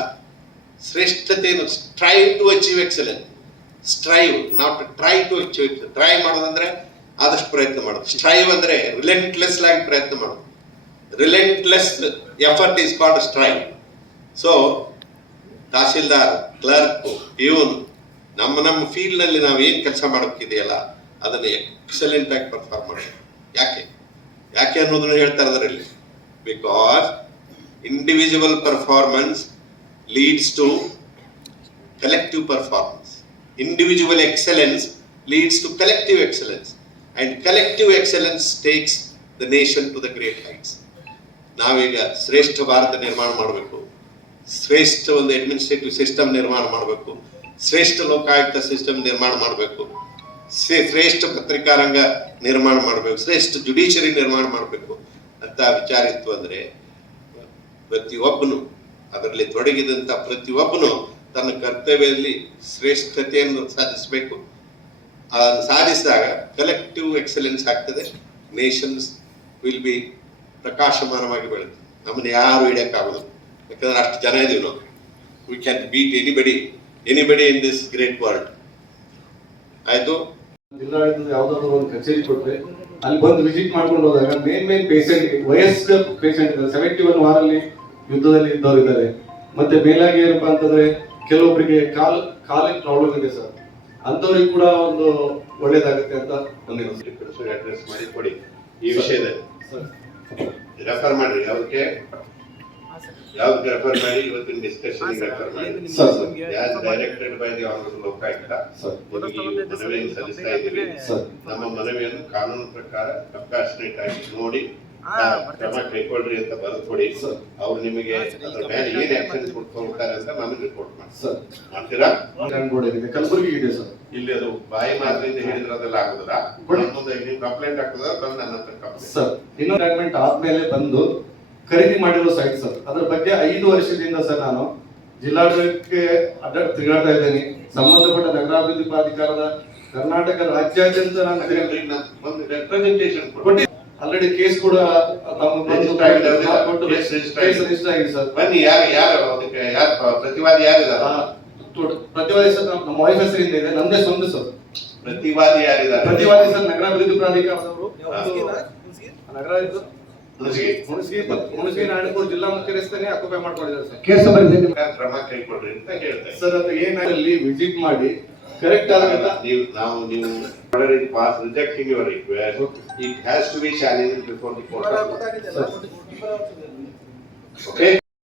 ಶ್ರೇಷ್ಠತೆಯನ್ನು strive to achieve excellence. Strive, not try to achieve excellence. Try ಮಾಡೋದಂದ್ರೆ ಆದಷ್ಟು ಪ್ರಯತ್ನ ಮಾಡೋದು. ಸ್ಟ್ರೈವ್ ಅಂದ್ರೆ ರಿಲೆಂಟ್ಲೆಸ್ ಆಗಿ ಪ್ರಯತ್ನ ಮಾಡೋದು. Relentless effort is called strive. So tahsildar, clerk, peon, ನಮ್ಮ ಫೀಲ್ಡ್ ನಲ್ಲಿ ನಾವು ಏನ್ ಕೆಲಸ ಮಾಡಬೇಕಿದೆಯಲ್ಲ ಅದನ್ನ ಎಕ್ಸಲೆಂಟ್ ಆಗಿ ಪರ್ಫಾರ್ಮ್ ಮಾಡಬೇಕು. ಯಾಕೆ ಅನ್ನೋದನ್ನ ಹೇಳ್ತಾರೆ ಅದರಲ್ಲಿ. Because individual performance leads to collective performance. Individual excellence leads to collective excellence and collective excellence takes the nation to the great heights. ನಾವೀಗ ಶ್ರೇಷ್ಠ ಭಾರತ ನಿರ್ಮಾಣ ಮಾಡಬೇಕು, ಶ್ರೇಷ್ಠ ಒಂದು ಅಡ್ಮಿನಿಸ್ಟ್ರೇಟಿವ್ ಸಿಸ್ಟಮ್ ನಿರ್ಮಾಣ ಮಾಡಬೇಕು, ಶ್ರೇಷ್ಠ ಲೋಕಾಯುಕ್ತ ಸಿಸ್ಟಮ್ ನಿರ್ಮಾಣ ಮಾಡಬೇಕು, ಶ್ರೇಷ್ಠ ಪತ್ರಿಕಾ ರಂಗ ನಿರ್ಮಾಣ ಮಾಡಬೇಕು, ಶ್ರೇಷ್ಠ ಜುಡಿಷರಿ ನಿರ್ಮಾಣ ಮಾಡಬೇಕು ಅಂತ ವಿಚಾರ ಇತ್ತು ಅಂದ್ರೆ ಪ್ರತಿಯೊಬ್ಬನು ಅದರಲ್ಲಿ ತೊಡಗಿದಂತ ಪ್ರತಿಯೊಬ್ಬನು ತನ್ನ ಕರ್ತವ್ಯದಲ್ಲಿ ಶ್ರೇಷ್ಠತೆಯನ್ನು ಸಾಧಿಸಬೇಕು. ಅದನ್ನು ಸಾಧಿಸಿದಾಗ ಕಲೆಕ್ಟಿವ್ ಎಕ್ಸಲೆನ್ಸ್ ಆಗ್ತದೆ. ನೇಷನ್ಸ್ ವಿಲ್ ಬಿ ಪ್ರಕಾಶಮಾನವಾಗಿ ಬೆಳೆದು ನಮ್ಮನ್ನು ಯಾರು ಹಿಡಿಯಕ್ಕಾಗೋದು. ಯಾಕಂದ್ರೆ ಅಷ್ಟು ಜನ ಇದೀವಿ ನಾವು. We can beet anybody in this great world. ಆಯ್ತು. ಜಿಲ್ಲಾಡಳಿತದ ಯಾವುದಾದ್ರು ಒಂದು ಕಚೇರಿ ಕೊಟ್ಟರೆ ಅಲ್ಲಿ ಬಂದು ವಿಸಿಟ್ ಮಾಡ್ಕೊಂಡು ಹೋದಾಗ ಮೇನ್ ಪೇಷಂಟ್ ವಯಸ್ಕ ಪೇಷಂಟ್ ಇದ್ದಾರೆ 71 ವಾರಲ್ಲಿ ಯುದ್ಧದಲ್ಲಿ ಇದ್ದವರು ಇದ್ದಾರೆ. ಮತ್ತೆ ಮೇಲಾಗಿ ಏನಪ್ಪಾ ಅಂತಂದ್ರೆ ಕೆಲವೊಬ್ಬರಿಗೆ ಕಾಲಿನ ಪ್ರಾಬ್ಲಮ್ ಇದೆ ಸರ್, ಅಂತವ್ರಿಗೆ ಕೂಡ ಒಂದು ಒಳ್ಳೇದಾಗುತ್ತೆ ಅಂತ ಬಂದಿರೋದು. ಅಡ್ರೆಸ್ ಮಾಡಿ ಕೊಡಿ ಈ ವಿಷಯದಲ್ಲಿ. ರೆಫರ್ ಮಾಡಿ ಯಾವ್ದಕ್ಕೆ ರೆಫರ್ ಮಾಡಿ, ಇವತ್ತಿನ ಡಿಸ್ಕಷನ್ ರೆಫರ್ ಮಾಡಿ. As directed by the honourable Lokayukta ಮನವಿಯನ್ನು ಸಲ್ಲಿಸ್ತಾ ಇದ್ದೀವಿ. ನಮ್ಮ ಮನವಿಯನ್ನು ಕಾನೂನು ಪ್ರಕಾರ ಕಂಪ್ಯಾಷನೇಟ್ ಆಗಿ ನೋಡಿ ಕ್ರಮ ಕೈಗೊಳ್ರಿ ಅಂತ ಬರೆದು ಕೊಡಿ. ಅವ್ರು ನಿಮಗೆ ಅದ್ರ ಮೇಲೆ ಏನ್ ಆಕ್ಷನ್ ಕೊಡ್ತಾರೆ ಅಂತ ನಮಗೆ ರಿಪೋರ್ಟ್ ಮಾಡಿ. ಮಾಡ್ತೀರಾ? ಕಲಬುರಗಿ ಇದೆ ಸರ್. ಇಲ್ಲಿ ಅದು ಬಾಯಿ ಮಾತಿನಿಂದ ಹೇಳಿದ್ರೆ ಅದೆಲ್ಲ ಆಗುದಿಲ್ಲ. ಮುಂದೆ ನೀವು ಕಂಪ್ಲೇಂಟ್ ಆಗ್ತದ ಬಂದು ನನ್ನ ಹತ್ರ ಕಂಪ್ಲೇಂಟ್ ಸರ್. ಇನ್ನೊಂದು ಡಾಕ್ಯುಮೆಂಟ್ ಆದ್ಮೇಲೆ ಬಂದು ಖರೀದಿ ಮಾಡಿರೋ ಸೈಟ್ ಸರ್. ಅದ್ರ ಬಗ್ಗೆ 5 ವರ್ಷದಿಂದ ಸರ್ ನಾನು ಜಿಲ್ಲಾಡಳಿತಕ್ಕೆ ತಿರುಗಾಡ್ತಾ ಇದ್ದೇನೆ. ಸಂಬಂಧಪಟ್ಟ ನಗರಾಭಿವೃದ್ಧಿ ಪ್ರಾಧಿಕಾರದ ಕರ್ನಾಟಕ ರಾಜ್ಯಾದ್ಯಂತ ನಾನು ರೆಪ್ರೆಸೆಂಟೇಷನ್ ಕೊಡಿ. ಆಲ್ರೆಡಿ ಕೇಸ್ ಕೂಡ ರಿಜಿಸ್ಟರ್ ಆಗಿದೆ ಸರ್. ಬನ್ನಿ, ಯಾರು ಅದಕ್ಕೆ ಯಾರು ಪ್ರತಿವಾದಿ ಯಾರಿದ್ದಾರೆ? ಪ್ರತಿವಾದಿ ಸರ್ ನಮ್ಮ ವೈಫ್ ಹೆಸರಿಂದ ಇದೆ, ನಮ್ದೇ ಸ್ವಂತ ಸರ್. ಪ್ರತಿವಾದಿ ಯಾರಿದ್ದಾರೆ? ಪ್ರತಿವಾದಿ ಸರ್ ನಗರಾಭಿವೃದ್ಧಿ ಪ್ರಾಧಿಕಾರದವರು, ಹುಣಸಗಿ ನಾರಾಯಣಪುರ ಜಿಲ್ಲಾ ಮುಖ್ಯ ರಸ್ತೆನೇ ಆಕ್ಯುಪೈ ಮಾಡ್ಕೊಂಡಿದ್ದಾರೆ ಸರ್. ಕೇಸ್ ಕ್ರಮ ಕೈಗೊಳ್ರಿ ಅಂತ ಹೇಳ್ತಾರೆ ಸರ್. ಅದು ಏನಲ್ಲಿ ವಿಸಿಟ್ ಮಾಡಿ ಕರೆಕ್ಟ್ ಆದಂತ ನೀವು pass rejecting your request. It has to be challenged before the court. Okay.